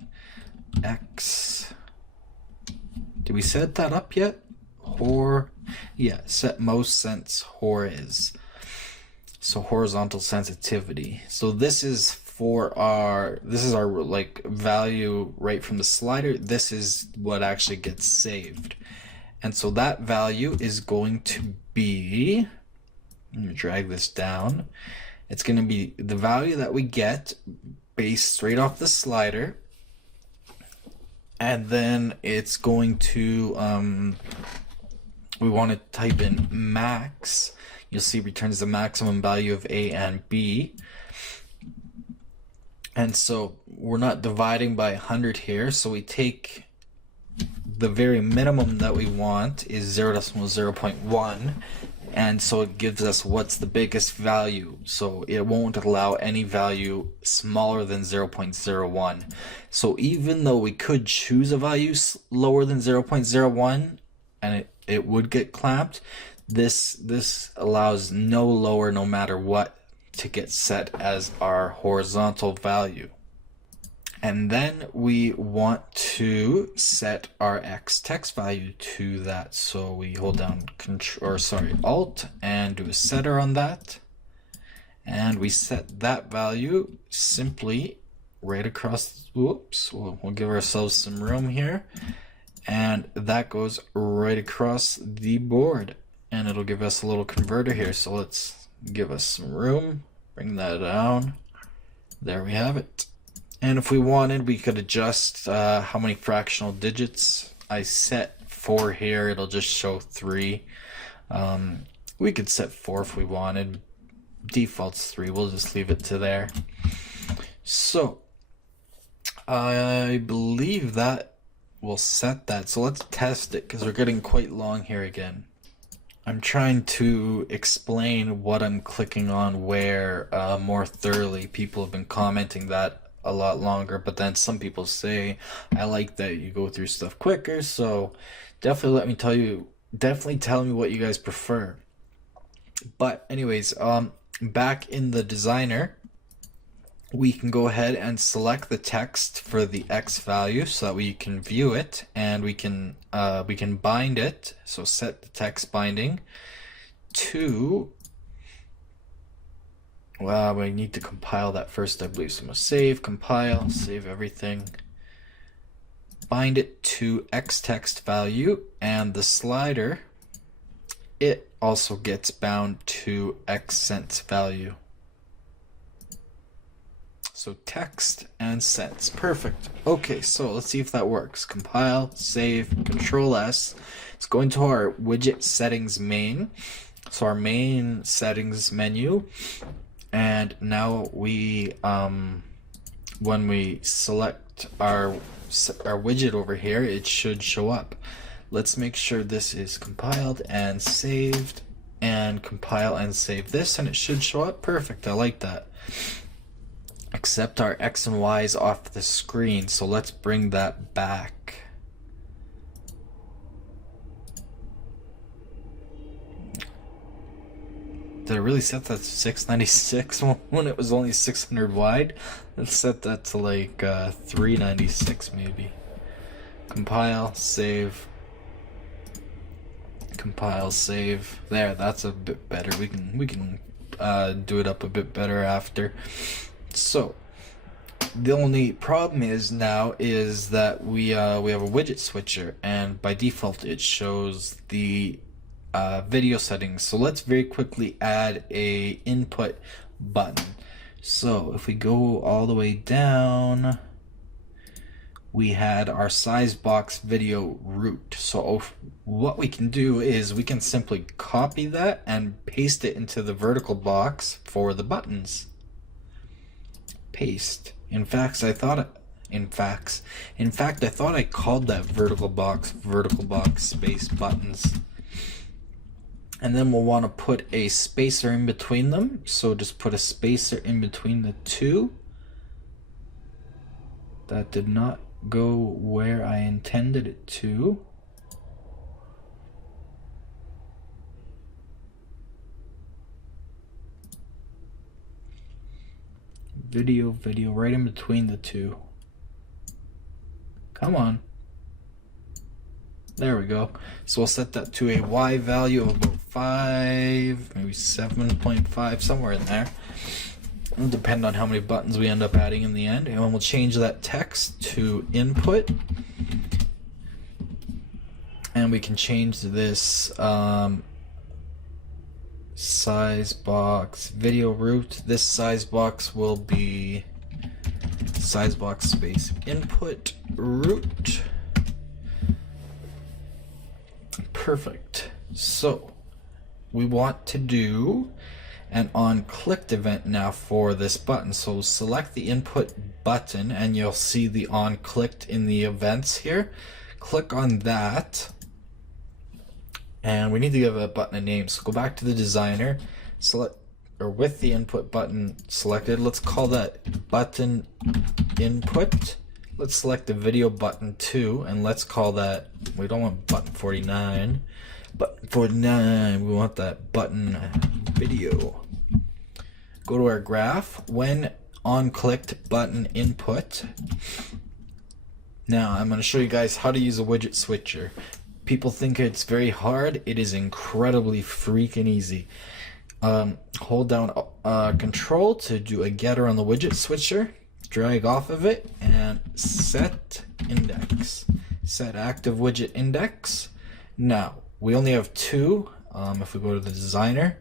X. Did we set that up yet? Yeah, set most sense is. So horizontal sensitivity. So this is for our, like value right from the slider. This is what actually gets saved. And so that value is going to be, let me drag this down. It's going to be the value that we get based straight off the slider. And then it's going to, we want to type in max. You'll see returns the maximum value of A and B. And so we're not dividing by 100 here, so we take the very minimum that we want is 0.1, and so it gives us what's the biggest value. So it won't allow any value smaller than 0.01. So even though we could choose a value lower than 0.01 and it would get clamped, this allows no lower, no matter what, to get set as our horizontal value. And then we want to set our X text value to that. So we hold down Alt and do a setter on that. And we set that value simply right across, whoops, we'll give ourselves some room here. And that goes right across the board. And it'll give us a little converter here. So let's give us some room, bring that down. There we have it. And if we wanted, we could adjust how many fractional digits. I set 4 here, it'll just show 3. We could set 4 if we wanted. Default's 3, we'll just leave it to there. So I believe that will set that. So let's test it, because we're getting quite long here again. I'm trying to explain what I'm clicking on where more thoroughly. People have been commenting that a lot longer, but then some people say, I like that you go through stuff quicker, so definitely tell me what you guys prefer. But anyways, back in the designer, we can go ahead and select the text for the X value so that we can view it, and we can bind it. So set the text binding to, well, we need to compile that first, I believe. So I'm gonna save, compile, save everything, bind it to X text value, and the slider, it also gets bound to X cents value. So text and cents. Perfect. Okay, so let's see if that works. Compile, save, Control S. It's going to our widget settings main. So our main settings menu. And now we, when we select our widget over here, it should show up. Let's make sure this is compiled and saved, and compile and save this, and it should show up. Perfect. I like that. Except our X and Y is off the screen, so let's bring that back. Did I really set that to 696 when it was only 600 wide? Let's set that to like 396 maybe. Compile, save. Compile, save. There, that's a bit better. We can do it up a bit better after. So the only problem is that we have a widget switcher, and by default it shows the video settings. So let's very quickly add a input button. So if we go all the way down, we had our size box video root. So what we can do is we can simply copy that and paste it into the vertical box for the buttons. Paste. In fact, I thought I called that vertical box space buttons. And then we'll want to put a spacer in between them. So just put a spacer in between the two. That did not go where I intended it to. Video, right in between the two. Come on. There we go. So we'll set that to a Y value of about 5, maybe 7.5, somewhere in there. It'll depend on how many buttons we end up adding in the end. And we'll change that text to input. And we can change this size box video root. This size box will be size box space input root. Perfect. So we want to do an on clicked event now for this button. So select the input button and you'll see the on clicked in the events here. Click on that. And we need to give a button a name. So go back to the designer, select, or with the input button selected, let's call that button input. Let's select the video button 2, and let's call that, we don't want button 49. Button 49, we want that button video. Go to our graph, when on clicked button input. Now I'm going to show you guys how to use a widget switcher. People think it's very hard. It is incredibly freaking easy. Hold down Control to do a getter on the widget switcher. Drag off of it and set index. Set active widget index. Now we only have 2. If we go to the designer,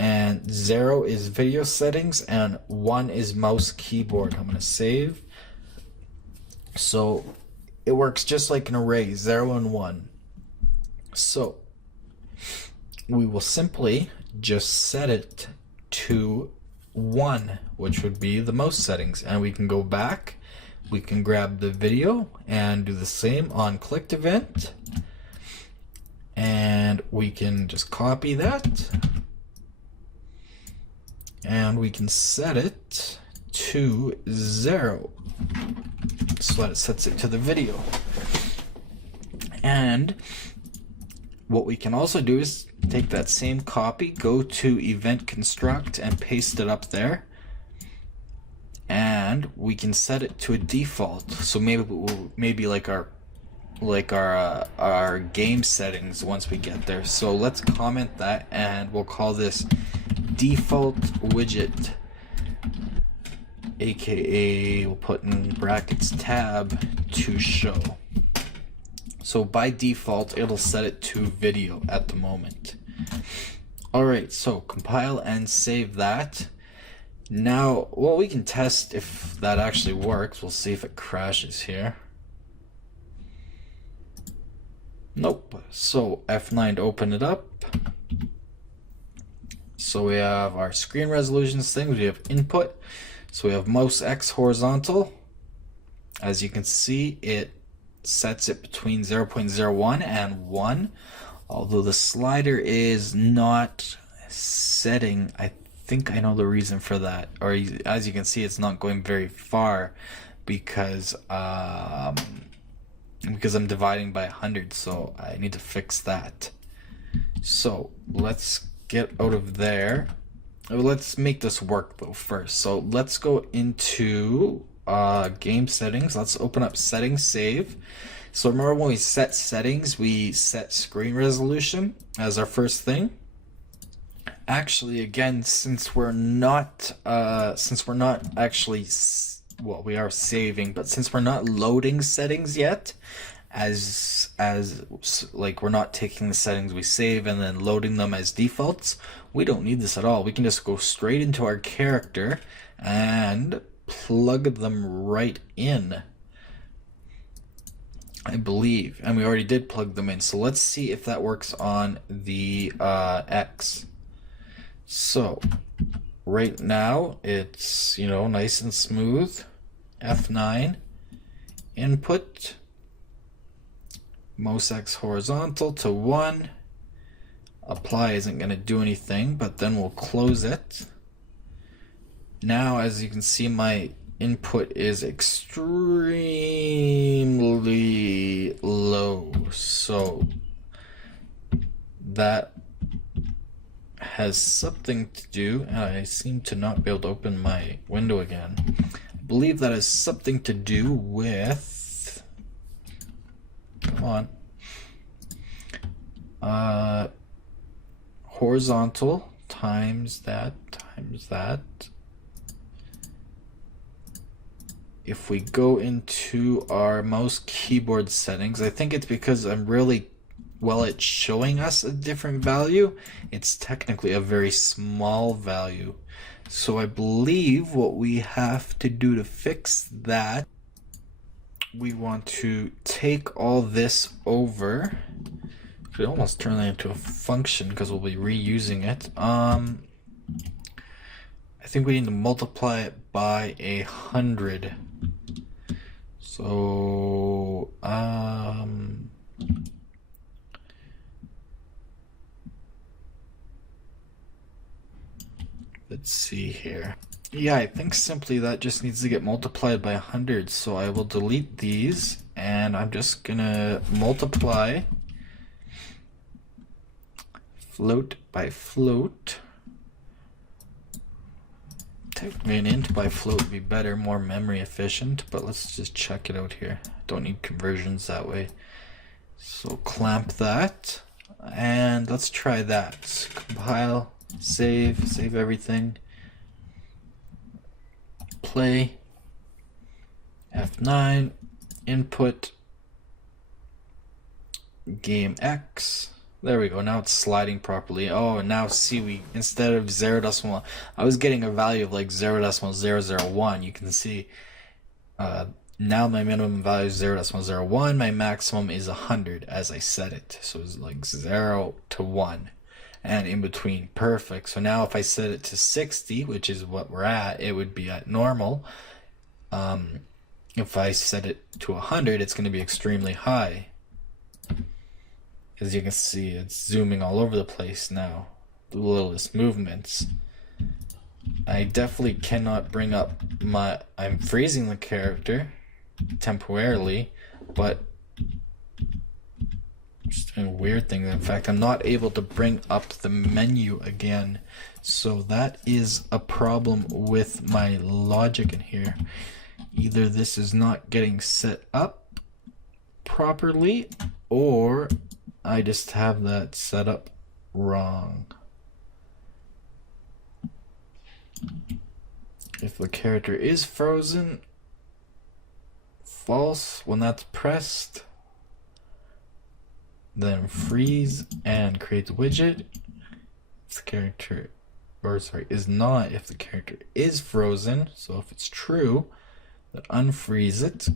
and 0 is video settings and 1 is mouse keyboard. I'm going to save. So it works just like an array, 0 and 1. So we will simply just set it to 1, which would be the mouse settings, and we can go back, we can grab the video and do the same on clicked event, and And we can just copy that. And we can set it to 0. So that it sets it to the video. And what we can also do is take that same copy, go to event construct and paste it up there. And we can set it to a default. So maybe like our game settings once we get there. So let's comment that, and we'll call this default widget, aka we'll put in brackets tab to show. So by default it'll set it to video at the moment. Alright, so compile and save that. Now, well, we can test if that actually works. We'll see if it crashes here. Nope. So F9 to open it up. So we have our screen resolutions things. We have input. So we have mouse X horizontal. As you can see, it sets it between 0.01 and 1. Although the slider is not setting, I think I know the reason for that. Or as you can see, it's not going very far because I'm dividing by 100, so I need to fix that. So let's get out of there. Let's make this work though first. So let's go into game settings. Let's open up settings, save. So remember when we set settings, we set screen resolution as our first thing. Actually, again, since we're not actually, well, we are saving, but since we're not loading settings yet, as like we're not taking the settings we save and then loading them as defaults, we don't need this at all. We can just go straight into our character and plug them right in, I believe, and we already did plug them in. So let's see if that works on the X. So right now it's, you know, nice and smooth. F9, input, mouse X horizontal to 1. Apply isn't going to do anything, but then we'll close it. Now, as you can see, my input is extremely low, so that has something to do, and I seem to not be able to open my window again. I believe that has something to do with, come on, horizontal times that. If we go into our mouse keyboard settings, I think it's because it's showing us a different value. It's technically a very small value. So I believe what we have to do to fix that, we want to take all this over. We almost turn that into a function because we'll be reusing it. I think we need to multiply it by 100. So let's see here. Yeah, I think simply that just needs to get multiplied by 100. So I will delete these, and I'm just gonna multiply float by float. Technically an int by float would be better, more memory efficient, but let's just check it out here. Don't need conversions that way. So clamp that, and let's try that. Compile, save everything. Play, F9, input, game X. There we go, now it's sliding properly. Oh, and now see, instead of 0.1, I was getting a value of like 0.001. You can see now my minimum value is 0.01, my maximum is 100 as I set it. So it's like 0 to 1 and in between. Perfect. So now if I set it to 60, which is what we're at, it would be at normal. If I set it to 100, it's going to be extremely high. As you can see, it's zooming all over the place now, the littlest movements. I definitely cannot bring up I'm freezing the character temporarily, but just doing weird things. In fact, I'm not able to bring up the menu again, so that is a problem with my logic in here. Either this is not getting set up properly, or I just have that set up wrong. If the character is frozen, false when that's pressed, then freeze and create the widget. If the character, is not, if the character is frozen, so if it's true, then unfreeze it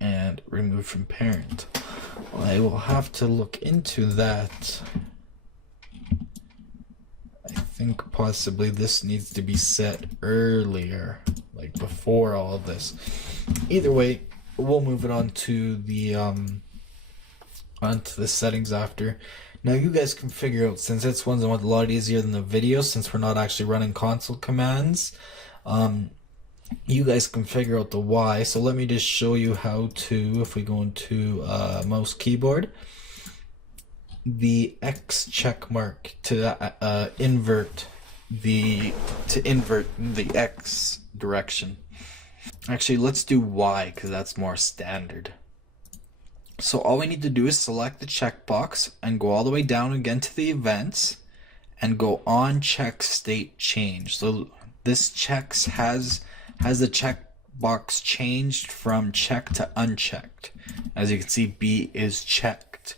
and remove from parent. Well, I will have to look into that. I think possibly this needs to be set earlier, like before all of this. Either way, we'll move it on to the onto the settings after. Now you guys can figure out, since this one's a lot easier than the video, since we're not actually running console commands, you guys can figure out the why. So let me just show you how to, if we go into mouse keyboard, the X check mark to invert the X direction. Actually, let's do Y because that's more standard. So all we need to do is select the checkbox and go all the way down again to the events and go on check state change. So this checks has the checkbox changed from checked to unchecked. As you can see, B is checked.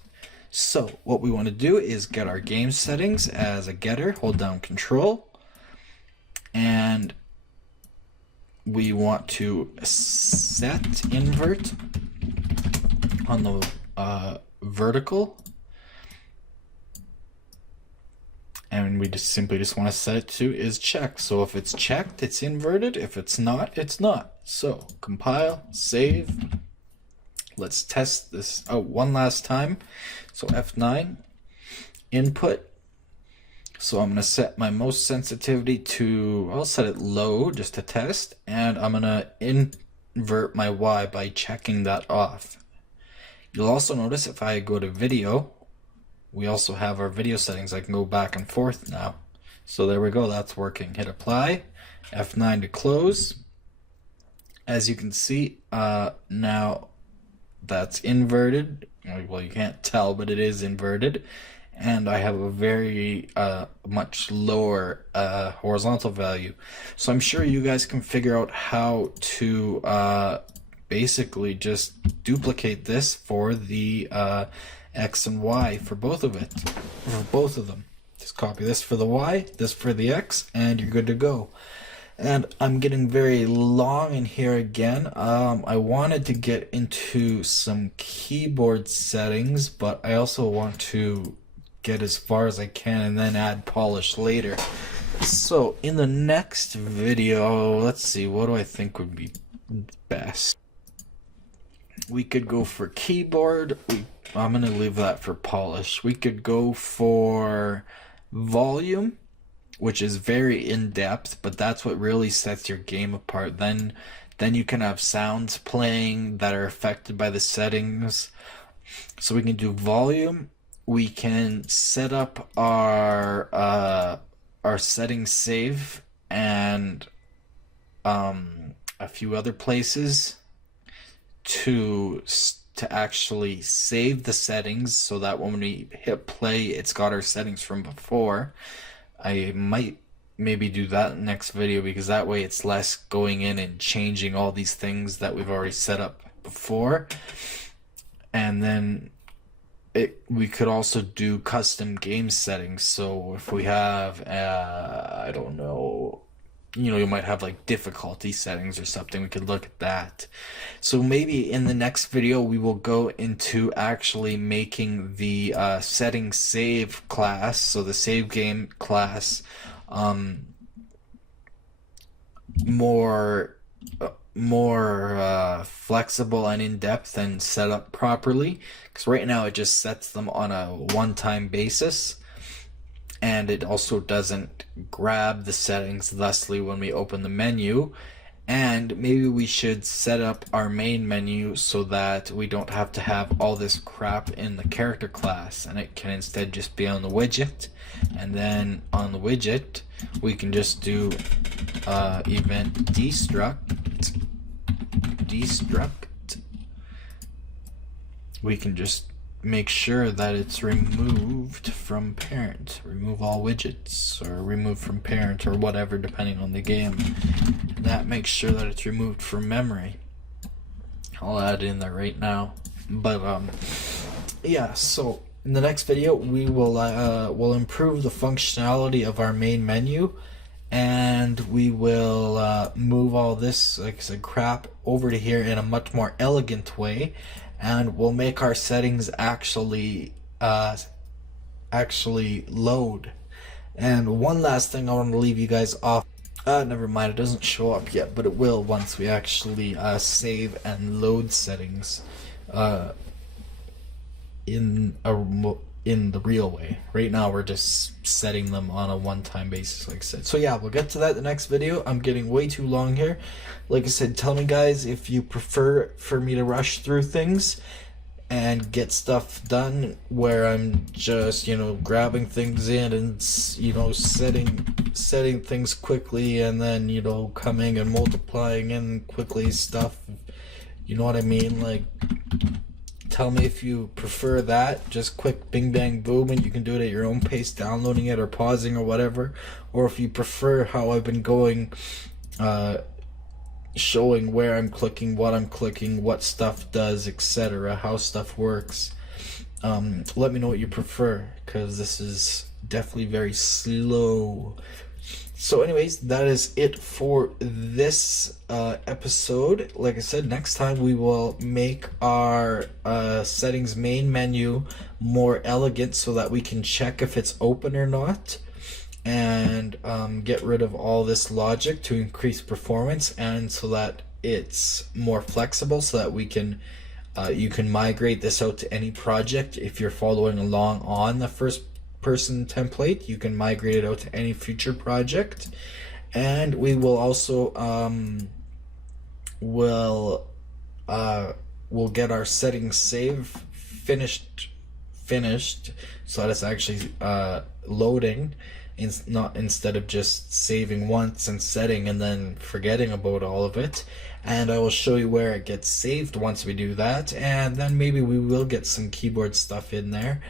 So what we want to do is get our game settings as a getter, hold down Control, and we want to set invert on the vertical, and we just simply want to set it to is checked. So if it's checked, it's inverted. If it's not, it's not. So compile, save. Let's test this out one last time. So F9, input. So I'm going to set my most sensitivity to, I'll set it low just to test, and I'm going to invert my Y by checking that off. You'll also notice if I go to video, we also have our video settings. I can go back and forth now. So there we go, that's working. Hit apply, F9 to close. As you can see, now that's inverted. Well, you can't tell, but it is inverted. And I have a very much lower horizontal value. So I'm sure you guys can figure out how to basically just duplicate this for the X and Y for both of them. Just copy this for the Y, this for the X, and you're good to go. And I'm getting very long in here again. I wanted to get into some keyboard settings, but I also want to get as far as I can and then add polish later. So in the next video, let's see, what do I think would be best? We could go for keyboard. I'm gonna leave that for polish. We could go for volume, which is very in-depth, but that's what really sets your game apart. Then you can have sounds playing that are affected by the settings. So we can do volume. We can set up our settings save and a few other places to actually save the settings, so that when we hit play, it's got our settings from before. I might maybe do that next video, because that way it's less going in and changing all these things that we've already set up before. And then we could also do custom game settings. So if we have I don't know, you might have like difficulty settings or something, we could look at that. So maybe in the next video we will go into actually making the settings save class, so the save game class, more more flexible and in-depth and set up properly, because right now it just sets them on a one-time basis, and it also doesn't grab the settings thusly when we open the menu. And maybe we should set up our main menu so that we don't have to have all this crap in the character class, and it can instead just be on the widget. And then on the widget we can just do event destruct. We can just make sure that it's removed from parent, remove all widgets, or remove from parent, or whatever, depending on the game. That makes sure that it's removed from memory. I'll add it in there right now. But yeah, so in the next video we will improve the functionality of our main menu, and we will move all this, like I said, crap over to here in a much more elegant way, and we'll make our settings actually load. And one last thing I want to leave you guys off. Never mind, it doesn't show up yet, but it will once we actually save and load settings in the real way. Right now we're just setting them on a one-time basis, like I said. So yeah, we'll get to that in the next video. I'm getting way too long here. Like I said, tell me guys if you prefer for me to rush through things and get stuff done where I'm just, grabbing things in and, setting things quickly, and then, coming and multiplying in quickly stuff. You know what I mean? Like, tell me if you prefer that, just quick bing bang boom, and you can do it at your own pace, downloading it or pausing or whatever. Or if you prefer how I've been going, showing where I'm clicking, what stuff does, etc., how stuff works. Let me know what you prefer, because this is definitely very slow. So anyways, that is it for this episode. Like I said, next time we will make our settings main menu more elegant so that we can check if it's open or not, and get rid of all this logic to increase performance, and so that it's more flexible, so that we can you can migrate this out to any project. If you're following along on the first person template, you can migrate it out to any future project. And we will also we'll get our settings save finished so that it's actually loading, instead of just saving once and setting and then forgetting about all of it. And I will show you where it gets saved once we do that, and then maybe we will get some keyboard stuff in there.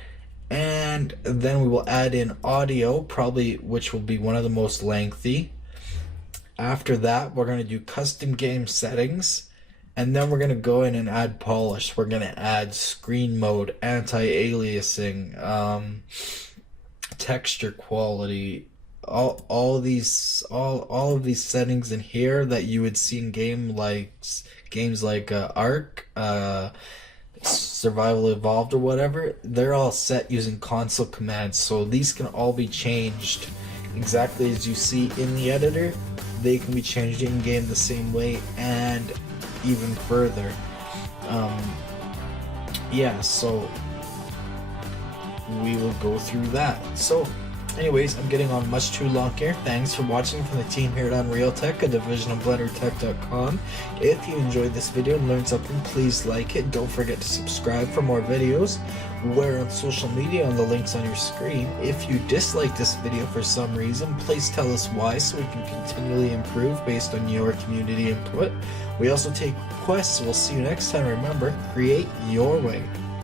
And then we will add in audio, probably, which will be one of the most lengthy. After that, we're going to do custom game settings, and then we're going to go in and add polish. We're going to add screen mode, anti-aliasing, texture quality, all of these settings in here that you would see in games like Ark, Survival Evolved or whatever. They're all set using console commands, so these can all be changed exactly as you see in the editor. They can be changed in game the same way, and even further. Yeah, so we will go through that. So anyways, I'm getting on much too long here. Thanks for watching from the team here at Unreal Tech, a division of BlenderTech.com. If you enjoyed this video and learned something, please like it. Don't forget to subscribe for more videos. We're on social media on the links on your screen. If you dislike this video for some reason, please tell us why, so we can continually improve based on your community input. We also take requests. We'll see you next time. Remember, create your way.